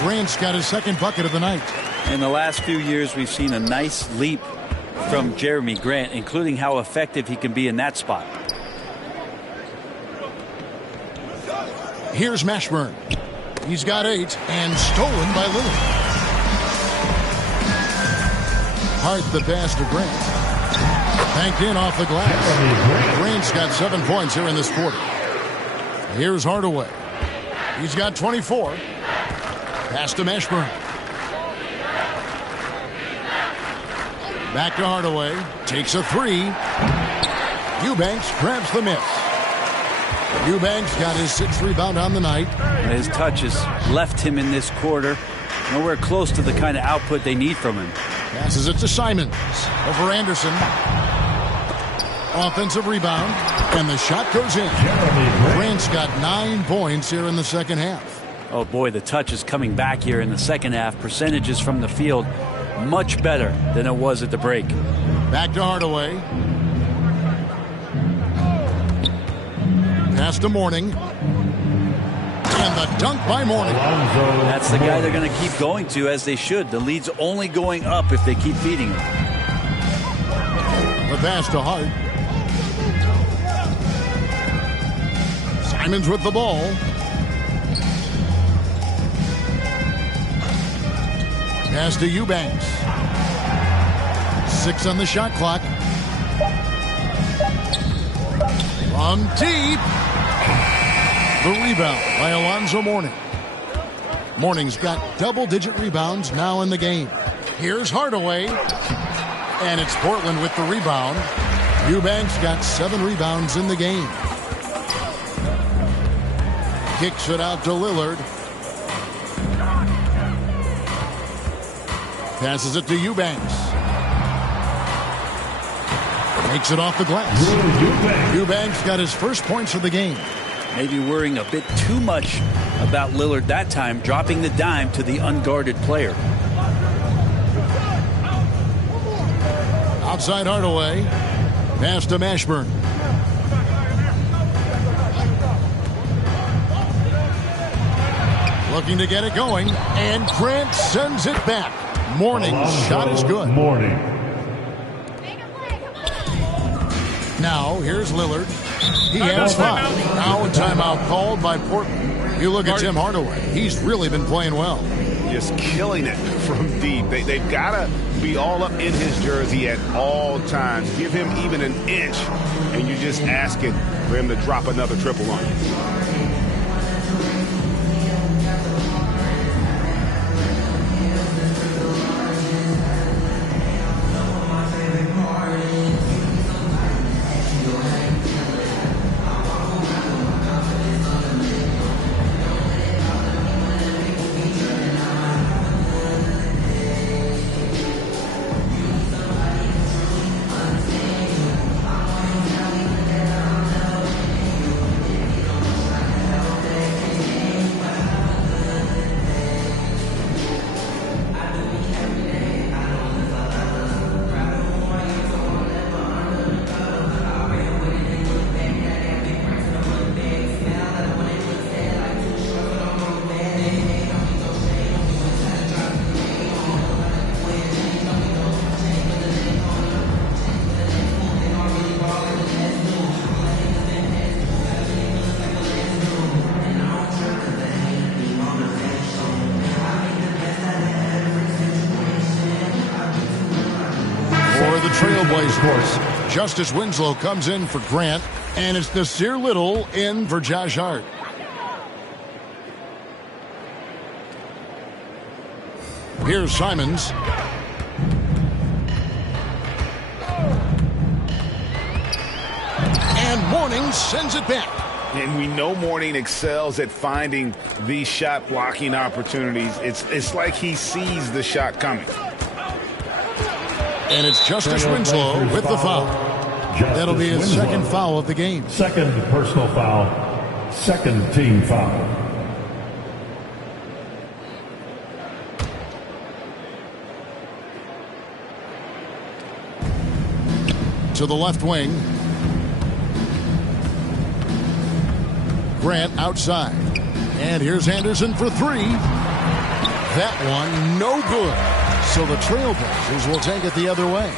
Grant's got his second bucket of the night. In the last few years, we've seen a nice leap from Jeremy Grant, including how effective he can be in that spot. Here's Mashburn. He's got 8 and stolen by Lillard. Hart the pass to Grant. Banked in off the glass. Grant's got 7 points here in this quarter. Here's Hardaway. He's got 24. Pass to Mashburn. Back to Hardaway. Takes a 3. Eubanks grabs the miss. Eubanks got his 6th rebound on the night. His touch has left him in this quarter. Nowhere close to the kind of output they need from him. Passes it to Simons. Over Anderson. Offensive rebound. And the shot goes in. Grant's got 9 points here in the second half. Oh boy, the touch is coming back here in the second half. Percentages from the field much better than it was at the break. Back to Hardaway. Pass to Mourning. And the dunk by Mourning. That's the guy they're going to keep going to, as they should. The lead's only going up if they keep feeding him. The pass to Hart. Simons with the ball. Pass to Eubanks. 6 on the shot clock. From deep. The rebound by Alonzo Mourning. Mourning's got double-digit rebounds now in the game. Here's Hardaway. And it's Portland with the rebound. Eubanks got 7 rebounds in the game. Kicks it out to Lillard. Passes it to Eubanks. Makes it off the glass. Eubanks got his first points of the game. Maybe worrying a bit too much about Lillard that time, dropping the dime to the unguarded player. Outside Hardaway. Pass to Mashburn. Looking to get it going. And Grant sends it back. Mourning's shot is good. Mourning. Now, here's Lillard. He has 5. Now a timeout called by Portland. You look at Tim Hardaway. He's really been playing well. Just killing it from deep. They've got to be all up in his jersey at all times. Give him even an inch, and you're just asking for him to drop another triple on you. Justice Winslow comes in for Grant, and it's Nasir Little in for Josh Hart. Here's Simons. And Mourning sends it back. And we know Mourning excels at finding these shot blocking opportunities. It's like he sees the shot coming. And it's Justice Winslow with the foul. That'll be his second foul of the game. Second personal foul. Second team foul. To the left wing. Grant outside. And here's Anderson for 3. That one no good. So the Trailblazers will take it the other way.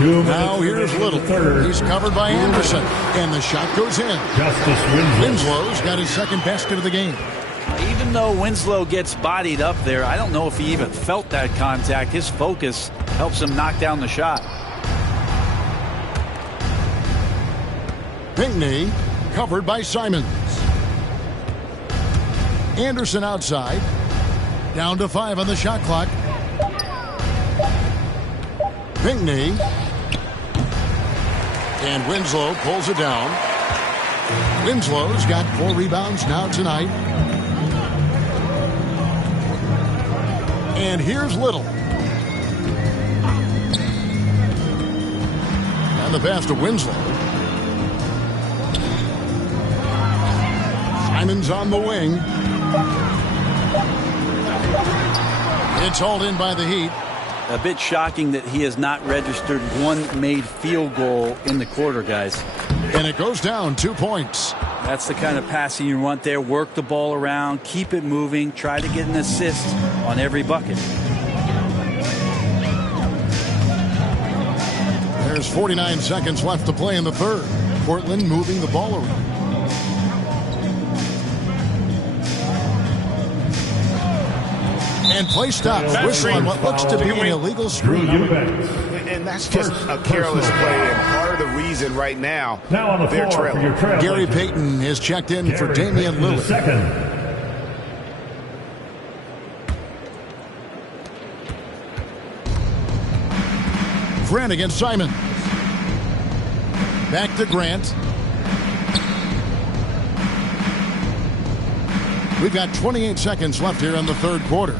Now here's Little. He's covered by Anderson. And the shot goes in. Justice Winslow. Winslow's got his second basket of the game. Even though Winslow gets bodied up there, I don't know if he even felt that contact. His focus helps him knock down the shot. Pinckney covered by Simons. Anderson outside. Down to 5 on the shot clock. Pinckney. And Winslow pulls it down. Winslow's got 4 rebounds now tonight. And here's Little. And the pass to Winslow. Simons on the wing. It's hauled in by the Heat. A bit shocking that he has not registered one made field goal in the quarter, guys. And it goes down 2 points. That's the kind of passing you want there. Work the ball around, keep it moving, try to get an assist on every bucket. There's 49 seconds left to play in the third. Portland moving the ball around. And play stops. Whistle on what looks to be an illegal screen. And that's just a careless play, and part of the reason right now, on the they're floor trailing. Gary Payton is checked in for Damian Lillard. Second. Grant against Simon. Back to Grant. We've got 28 seconds left here in the third quarter.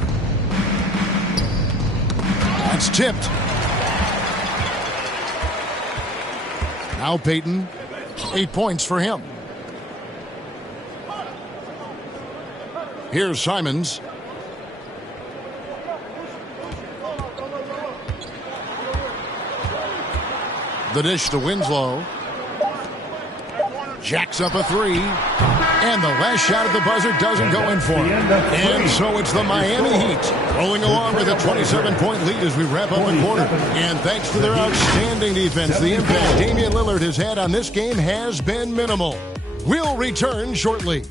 That's tipped. Now Payton, 8 points for him. Here's Simons. The dish to Winslow. Jacks up a three. And the last shot at the buzzer doesn't go in for him. And so it's the Miami Heat rolling along with a 27-point lead as we wrap up the quarter. And thanks to their outstanding defense, the impact Damian Lillard has had on this game has been minimal. We'll return shortly.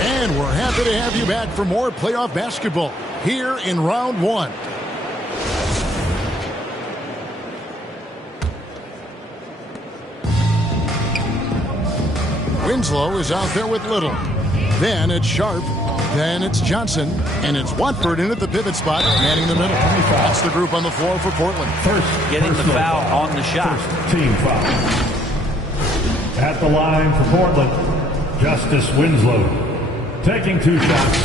And we're happy to have you back for more playoff basketball here in round one. Winslow is out there with Little. Then it's Sharp. Then it's Johnson. And it's Watford in at the pivot spot, manning the middle. That's the group on the floor for Portland. Getting the foul on the shot. Team foul. At the line for Portland, Justice Winslow. Taking 2 shots.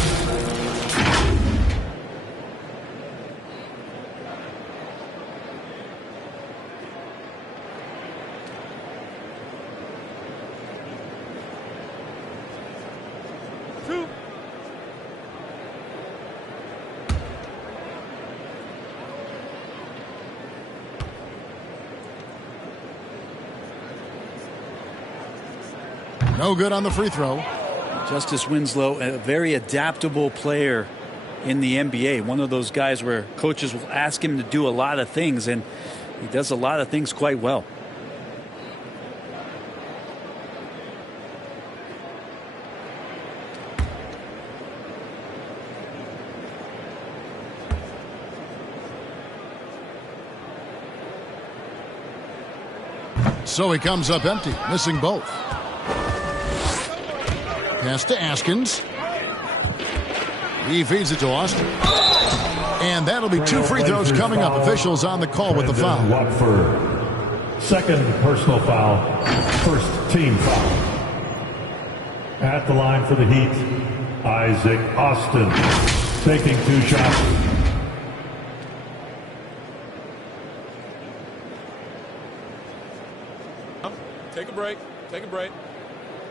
No good on the free throw. Justice Winslow, a very adaptable player in the NBA. One of those guys where coaches will ask him to do a lot of things, and he does a lot of things quite well. So he comes up empty, missing both. Pass to Askins. He feeds it to Austin. And that'll be 2 free throws coming up. Officials on the call with the foul. Watford. Second personal foul. First team foul. At the line for the Heat, Isaac Austin. Taking 2 shots. Take a break. Take a break.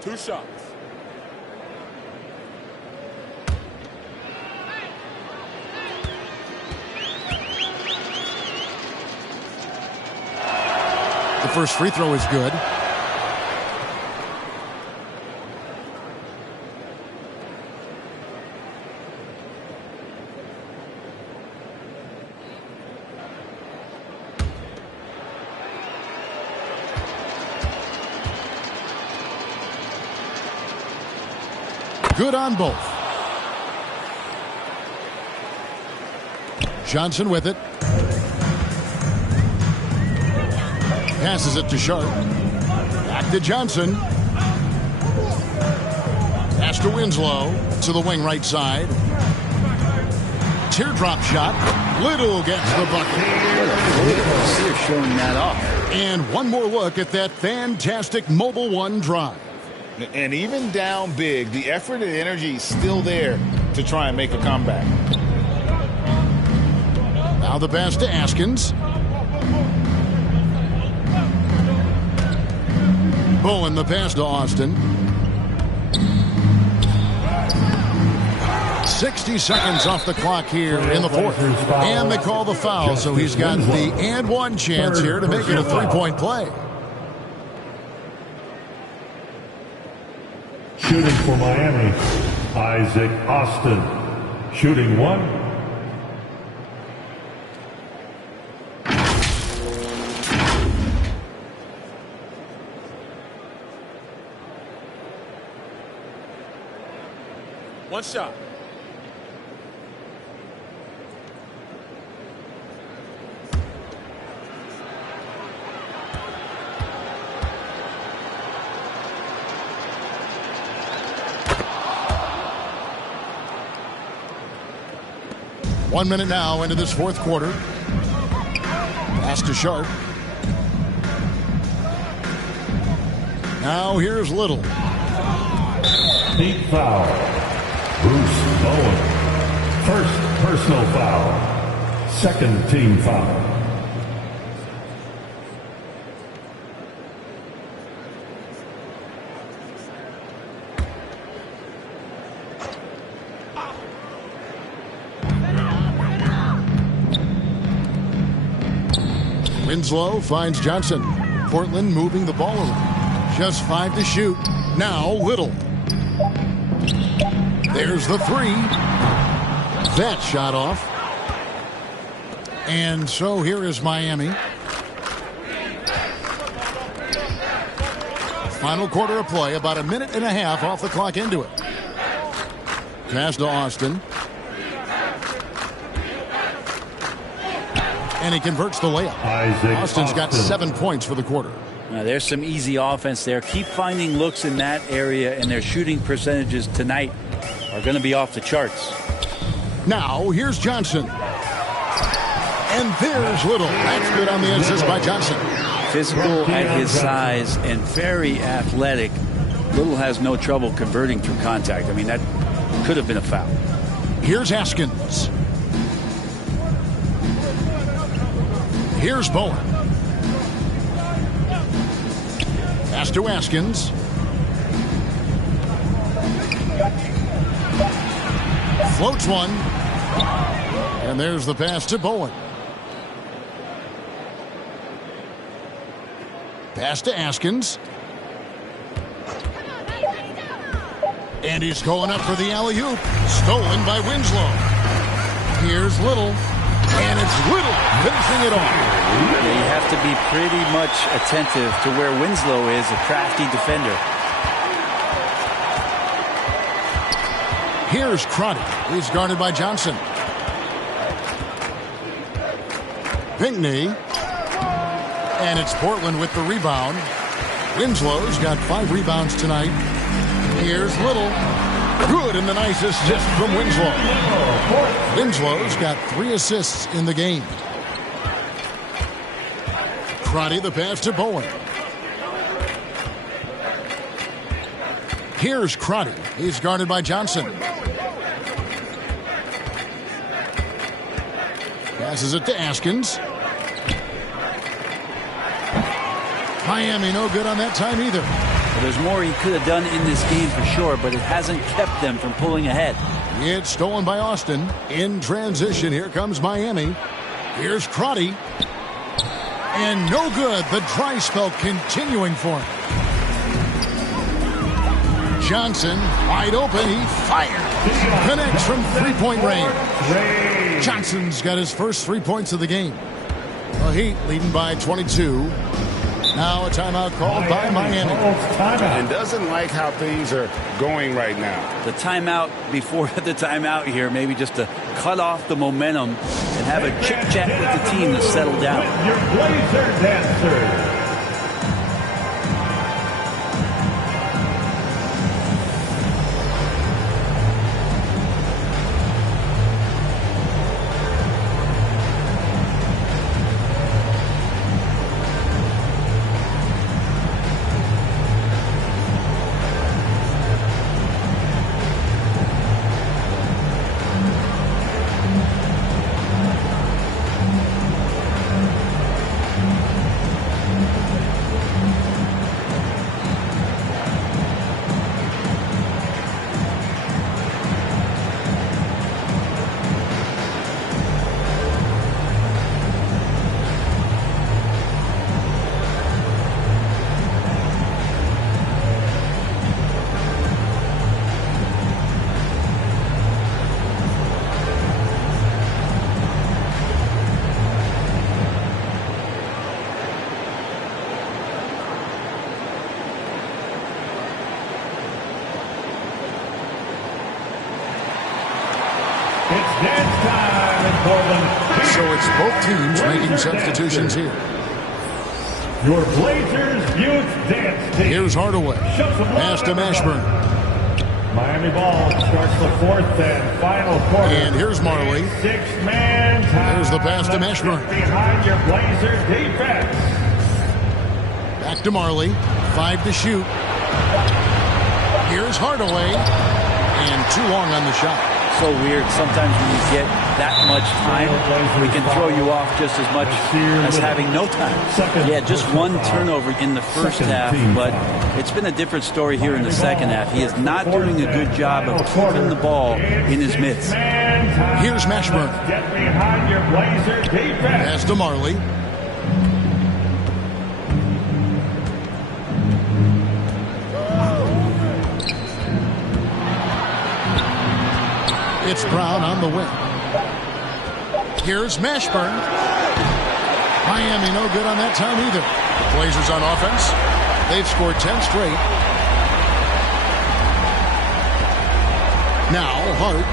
2 shots. The first free throw is good. Good on both. Johnson with it. Passes it to Sharp. Back to Johnson. Pass to Winslow. To the wing right side. Teardrop shot. Little gets the bucket. They're showing that off. And one more look at that fantastic Mobile One drive. And even down big, the effort and energy is still there to try and make a comeback. Now the pass to Askins. Bowen the pass to Austin. 60 seconds off the clock here in the fourth. And they call the foul, so he's got the and one chance here to make it a three-point play. Shooting for Miami, Isaac Austin. Shooting one. One shot. One minute now into this fourth quarter. Pass to Sharp. Now here's Little. Team foul. Bruce Bowen. First personal foul. Second team foul. Winslow finds Johnson. Portland moving the ball around. Just 5 to shoot. Now Little. There's the three. That shot off. And so here is Miami. Final quarter of play, about a minute and a half off the clock into it. Pass to Austin. And he converts the layup. Austin's got 7 points for the quarter. Now, there's some easy offense there. Keep finding looks in that area, and their shooting percentages tonight are going to be off the charts. Now, here's Johnson. And there's Little. That's good on the assist by Johnson. Physical at his size and very athletic. Little has no trouble converting through contact. I mean, that could have been a foul. Here's Haskins. Here's Bowen. Pass to Haskins. Floats one. And there's the pass to Bowen. Pass to Haskins. And he's going up for the alley-oop. Stolen by Winslow. Here's Little. And it's Little finishing it off. Yeah, you have to be pretty much attentive to where Winslow is, a crafty defender. Here's Crotty. He's guarded by Johnson. Pinckney. And it's Portland with the rebound. Winslow's got 5 rebounds tonight. Here's Little. Good, and the nice assist from Winslow. Winslow's got 3 assists in the game. Crotty, the pass to Bowen. Here's Crotty. He's guarded by Johnson. Passes it to Haskins. Miami no good on that time either. Well, there's more he could have done in this game for sure, but it hasn't kept them from pulling ahead. It's stolen by Austin. In transition, here comes Miami. Here's Crotty. And no good. The dry spell continuing for him. Johnson, wide open. He fires. Connects from three-point range. Johnson's got his first 3 points of the game. The Heat leading by 22. Now a timeout called by Miami. And doesn't like how things are going right now. The timeout before the timeout here, maybe just to cut off the momentum and have a chit-chat with the team to settle down. Your Blazer dancer. So it's both teams making substitutions here. Your Blazers Youth Dance Team. Here's Hardaway. Pass to Mashburn. Miami ball starts the fourth and final quarter. And here's Marley. Six-man time. There's the pass to Mashburn. Behind your Blazer defense. Back to Marley. 5 to shoot. Here's Hardaway. And too long on the shot. So weird. Sometimes when you get that much time, we can throw you off just as much as having no time. Yeah, just one turnover in the first half, but it's been a different story here in the second half. He is not doing a good job of keeping the ball in his mitts. Here's Mashburn. Get behind your Blazer defense. Pass to Marley. It's Brown on the wing. Here's Mashburn. Miami no good on that time either. The Blazers on offense. They've scored 10 straight. Now Hart.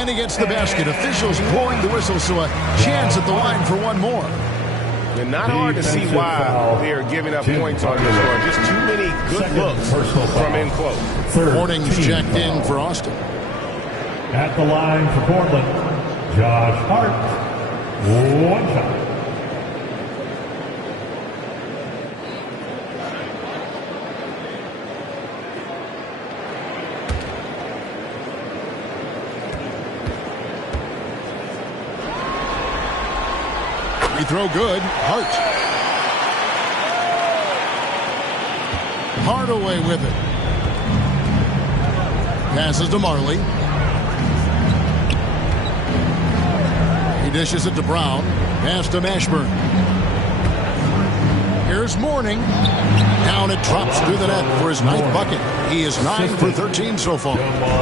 And he gets the basket. Officials blowing the whistle, so a chance at the line for one more. And not hard to see why they are giving up points on this score. Just too many good looks from in close. Warnings checked in for Austin. At the line for Portland, Josh Hart. One shot. Free throw good. Hart. Hardaway with it. Passes to Marley. He dishes it to Brown. Pass to Mashburn. Here's Mourning. Down it drops through the net for his 9th bucket. He is 9 for 13 so far.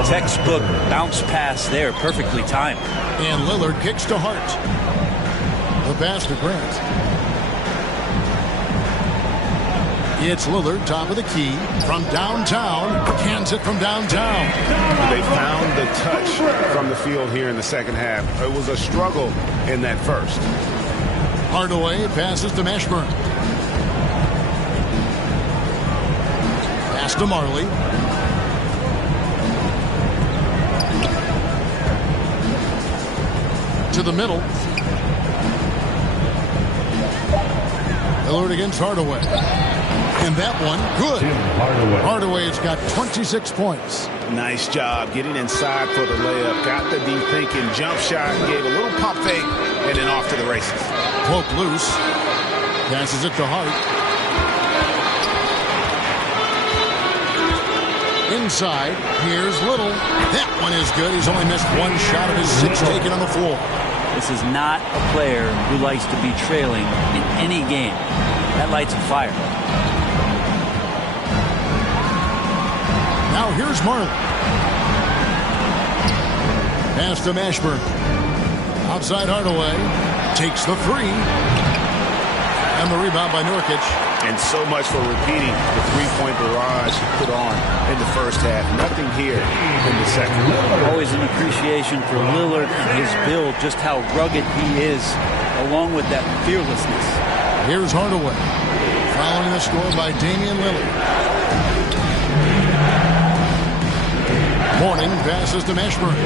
Textbook bounce pass there. Perfectly timed. And Lillard kicks to Hart. The pass to Grant. It's Lillard, top of the key, from downtown. Cans it from downtown. They found the touch from the field here in the second half. It was a struggle in that first. Hardaway passes to Mashburn. Pass to Marley. To the middle. Lillard against Hardaway. And that one, good. Hardaway's got 26 points. Nice job getting inside for the layup. Got the deep thinking jump shot. Gave a little pump fake and then off to the races. Cloak loose. Passes it to Hart. Inside. Here's Little. That one is good. He's only missed one shot of his 6 taken on the floor. This is not a player who likes to be trailing in any game. That lights a fire. Now here's Marley. Pass to Mashburn. Outside Hardaway. Takes the 3. And the rebound by Nurkic. And so much for repeating the three-point barrage he put on in the first half. Nothing here in the second. Always an appreciation for Lillard and his build, just how rugged he is, along with that fearlessness. Here's Hardaway. Following the score by Damian Lillard. Mourning passes to Mashburn.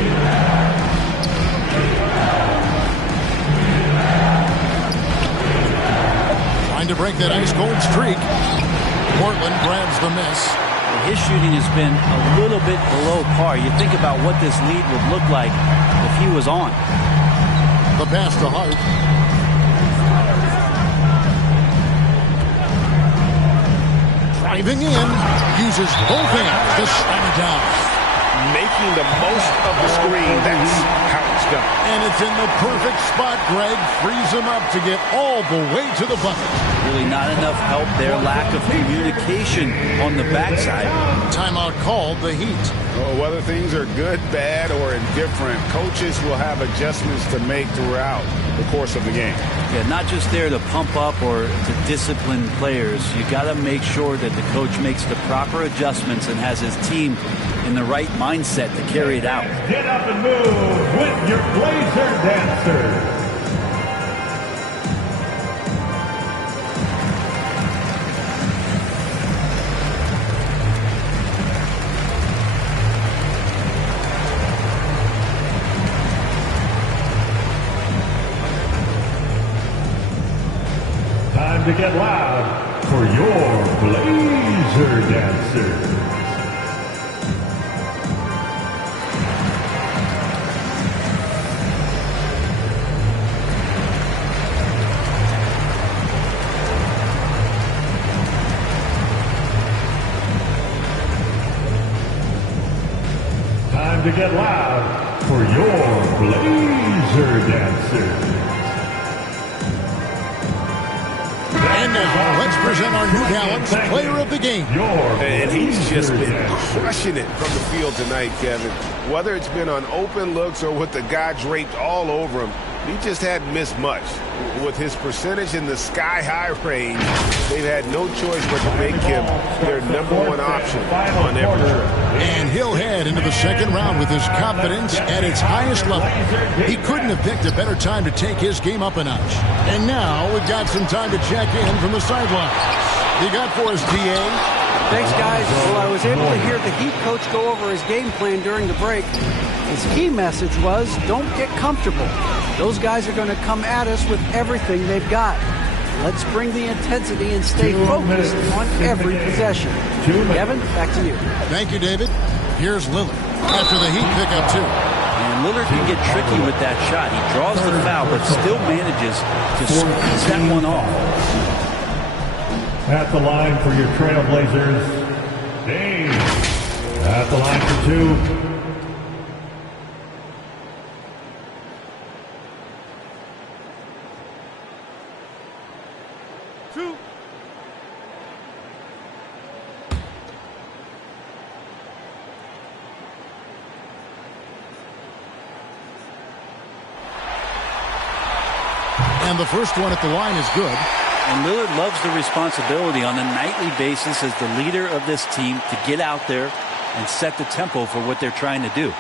Trying to break that ice-cold streak. Portland grabs the miss. His shooting has been a little bit below par. You think about what this lead would look like if he was on. The pass to Hart. Driving in, uses both hands to slam it down. Making the most of the screen. That's how it's done. And it's in the perfect spot. Greg frees him up to get all the way to the bucket. Really not enough help there. Lack of communication on the backside. Timeout called, the Heat. Whether things are good, bad, or indifferent, coaches will have adjustments to make throughout the course of the game. Yeah, not just there to pump up or to discipline players. You got to make sure that the coach makes the proper adjustments and has his team in the right mindset to carry it out. Get up and move with your Blazer dancers. Time to get loud for your Blazer dancers. Time to get loud for your Blazer dancers. And now, let's present our New Balance Player of the Game. And he's just been crushing it from the field tonight, Kevin. Whether it's been on open looks or with the guy draped all over him, he just hadn't missed much. With his percentage in the sky-high range, they've had no choice but to make him their #1 option on every trip. And he'll head into the second round with his confidence at its highest level. He couldn't have picked a better time to take his game up a notch. And now we've got some time to check in from the sideline. You got for us, DA? Thanks, guys. Well, I was able to hear the Heat coach go over his game plan during the break. His key message was, don't get comfortable. Those guys are going to come at us with everything they've got. Let's bring the intensity and stay focused on every possession. Kevin, back to you. Thank you, David. Here's Lillard after the Heat pick up 2. And Lillard can get tricky with that shot. He draws the foul, but still manages to squeeze that one off. At the line for your Trailblazers, Dave. At the line for 2. And the first one at the line is good. And Lillard loves the responsibility on a nightly basis as the leader of this team to get out there and set the tempo for what they're trying to do.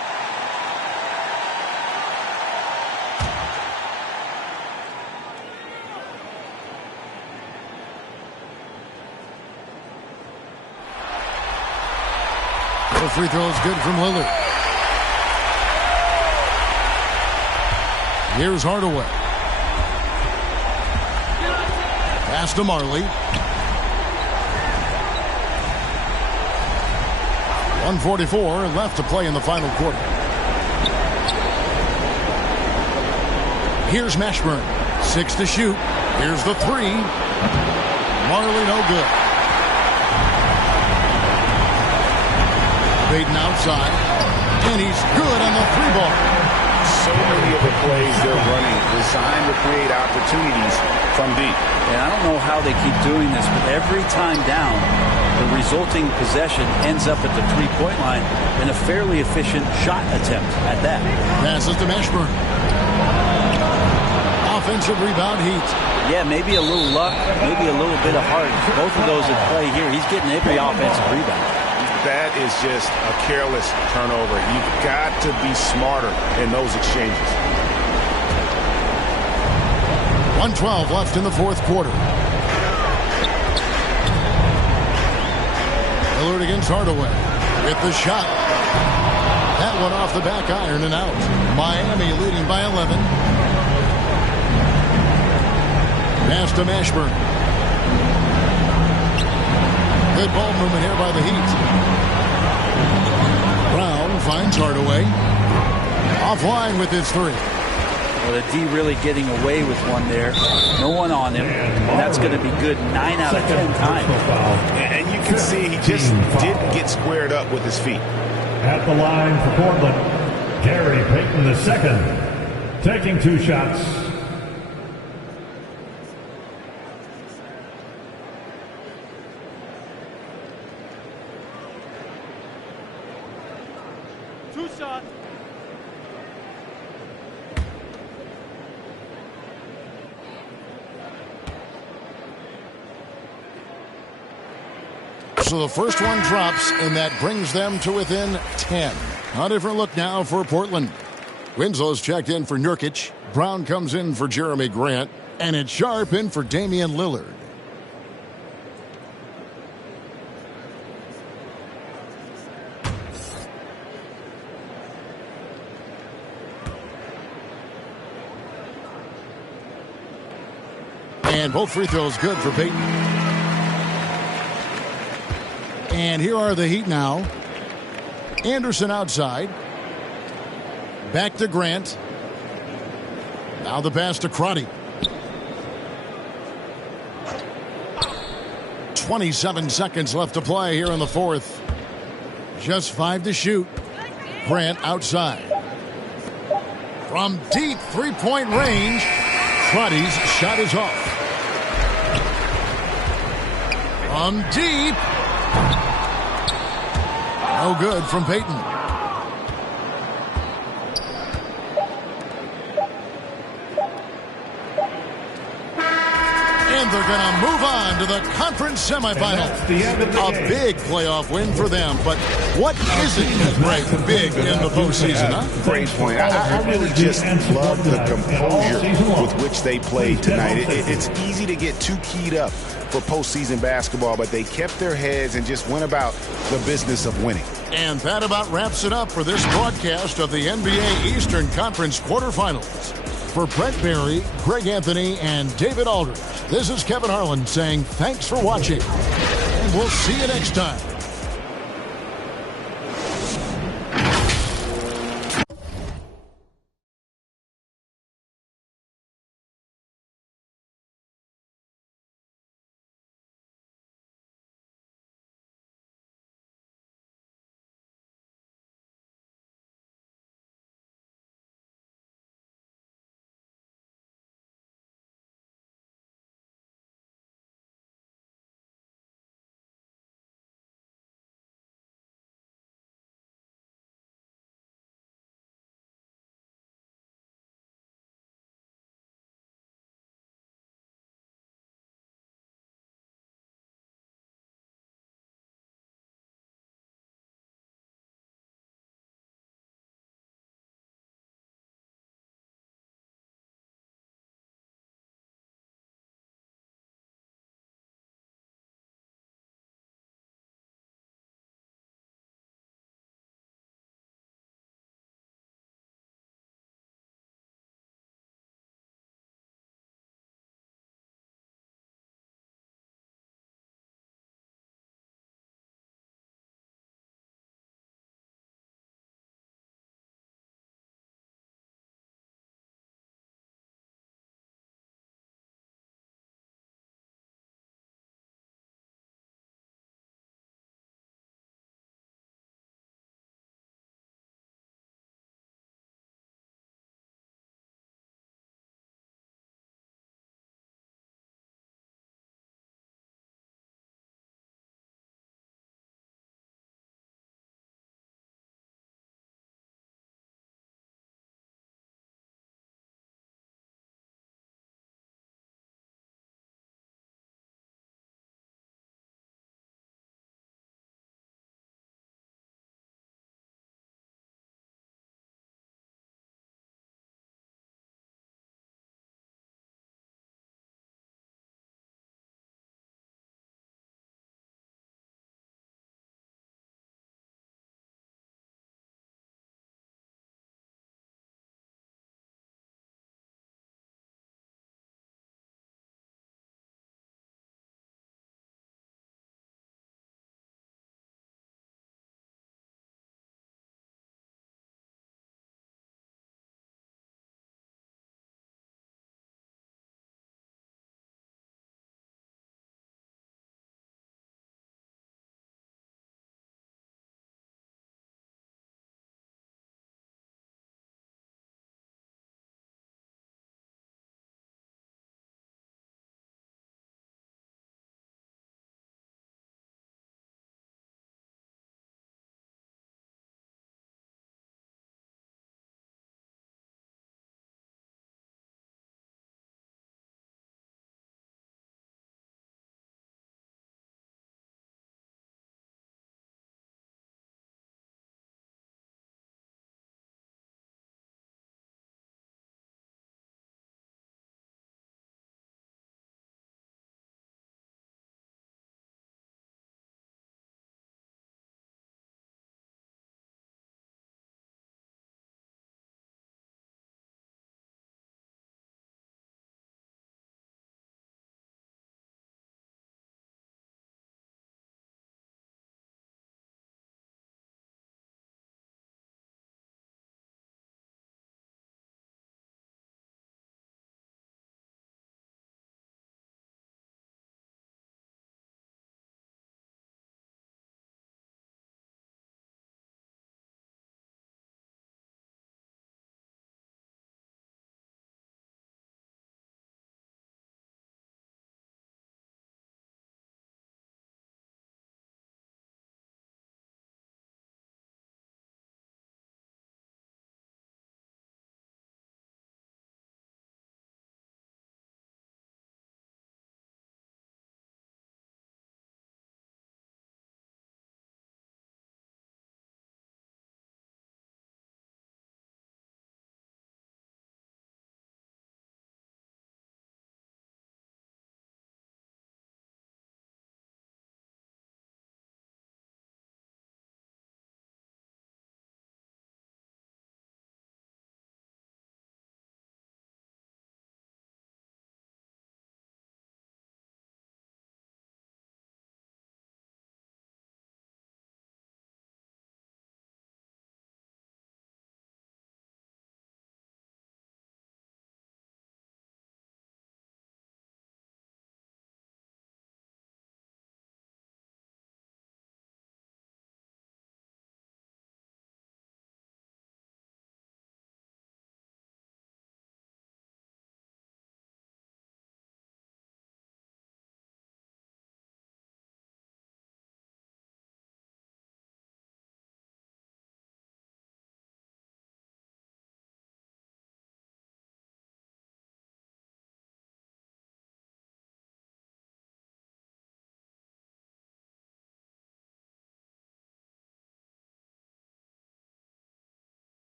The free throw is good from Lillard. Here's Hardaway. Pass to Marley. 1:44 left to play in the final quarter. Here's Mashburn. 6 to shoot. Here's the 3. Marley no good. Baden outside. And he's good on the 3-ball. So many of the plays they're running designed to create opportunities from deep. And I don't know how they keep doing this, but every time down, the resulting possession ends up at the three-point line in a fairly efficient shot attempt at that. Passes to Mashburn. Offensive rebound, Heat. Yeah, maybe a little luck, maybe a little bit of heart. Both of those at play here. He's getting every offensive rebound. That is just a careless turnover. You've got to be smarter in those exchanges. 1:12 left in the fourth quarter. Lillard against Hardaway. With the shot. That one off the back iron and out. Miami leading by 11. Pass to Mashburn. Good ball movement here by the Heat. Brown finds Hardaway. Offline with his 3. Well, the D really getting away with one there. No one on him. And that's going to be good 9 out of 10 times. And you can see he just didn't get squared up with his feet. At the line for Portland, Gary Payton II, taking 2 shots. 2 shots. So the first one drops, and that brings them to within 10. A different look now for Portland. Winslow's checked in for Nurkic. Brown comes in for Jeremy Grant. And it's Sharp in for Damian Lillard. And both free throws good for Peyton. And here are the Heat now. Anderson outside. Back to Grant. Now the pass to Crotty. 27 seconds left to play here in the fourth. Just 5 to shoot. Grant outside. From deep three-point range, Crotty's shot is off. From deep. No good from Peyton. And they're going to move on to the conference semifinal. A big playoff win for them. But what isn't right big in the postseason, huh? Great point. I really just love the composure with which they played tonight. It's easy to get too keyed up for postseason basketball, but they kept their heads and just went about the business of winning. And that about wraps it up for this broadcast of the NBA Eastern Conference quarterfinals. For Brett Barry, Greg Anthony, and David Aldridge, this is Kevin Harlan saying thanks for watching. And we'll see you next time.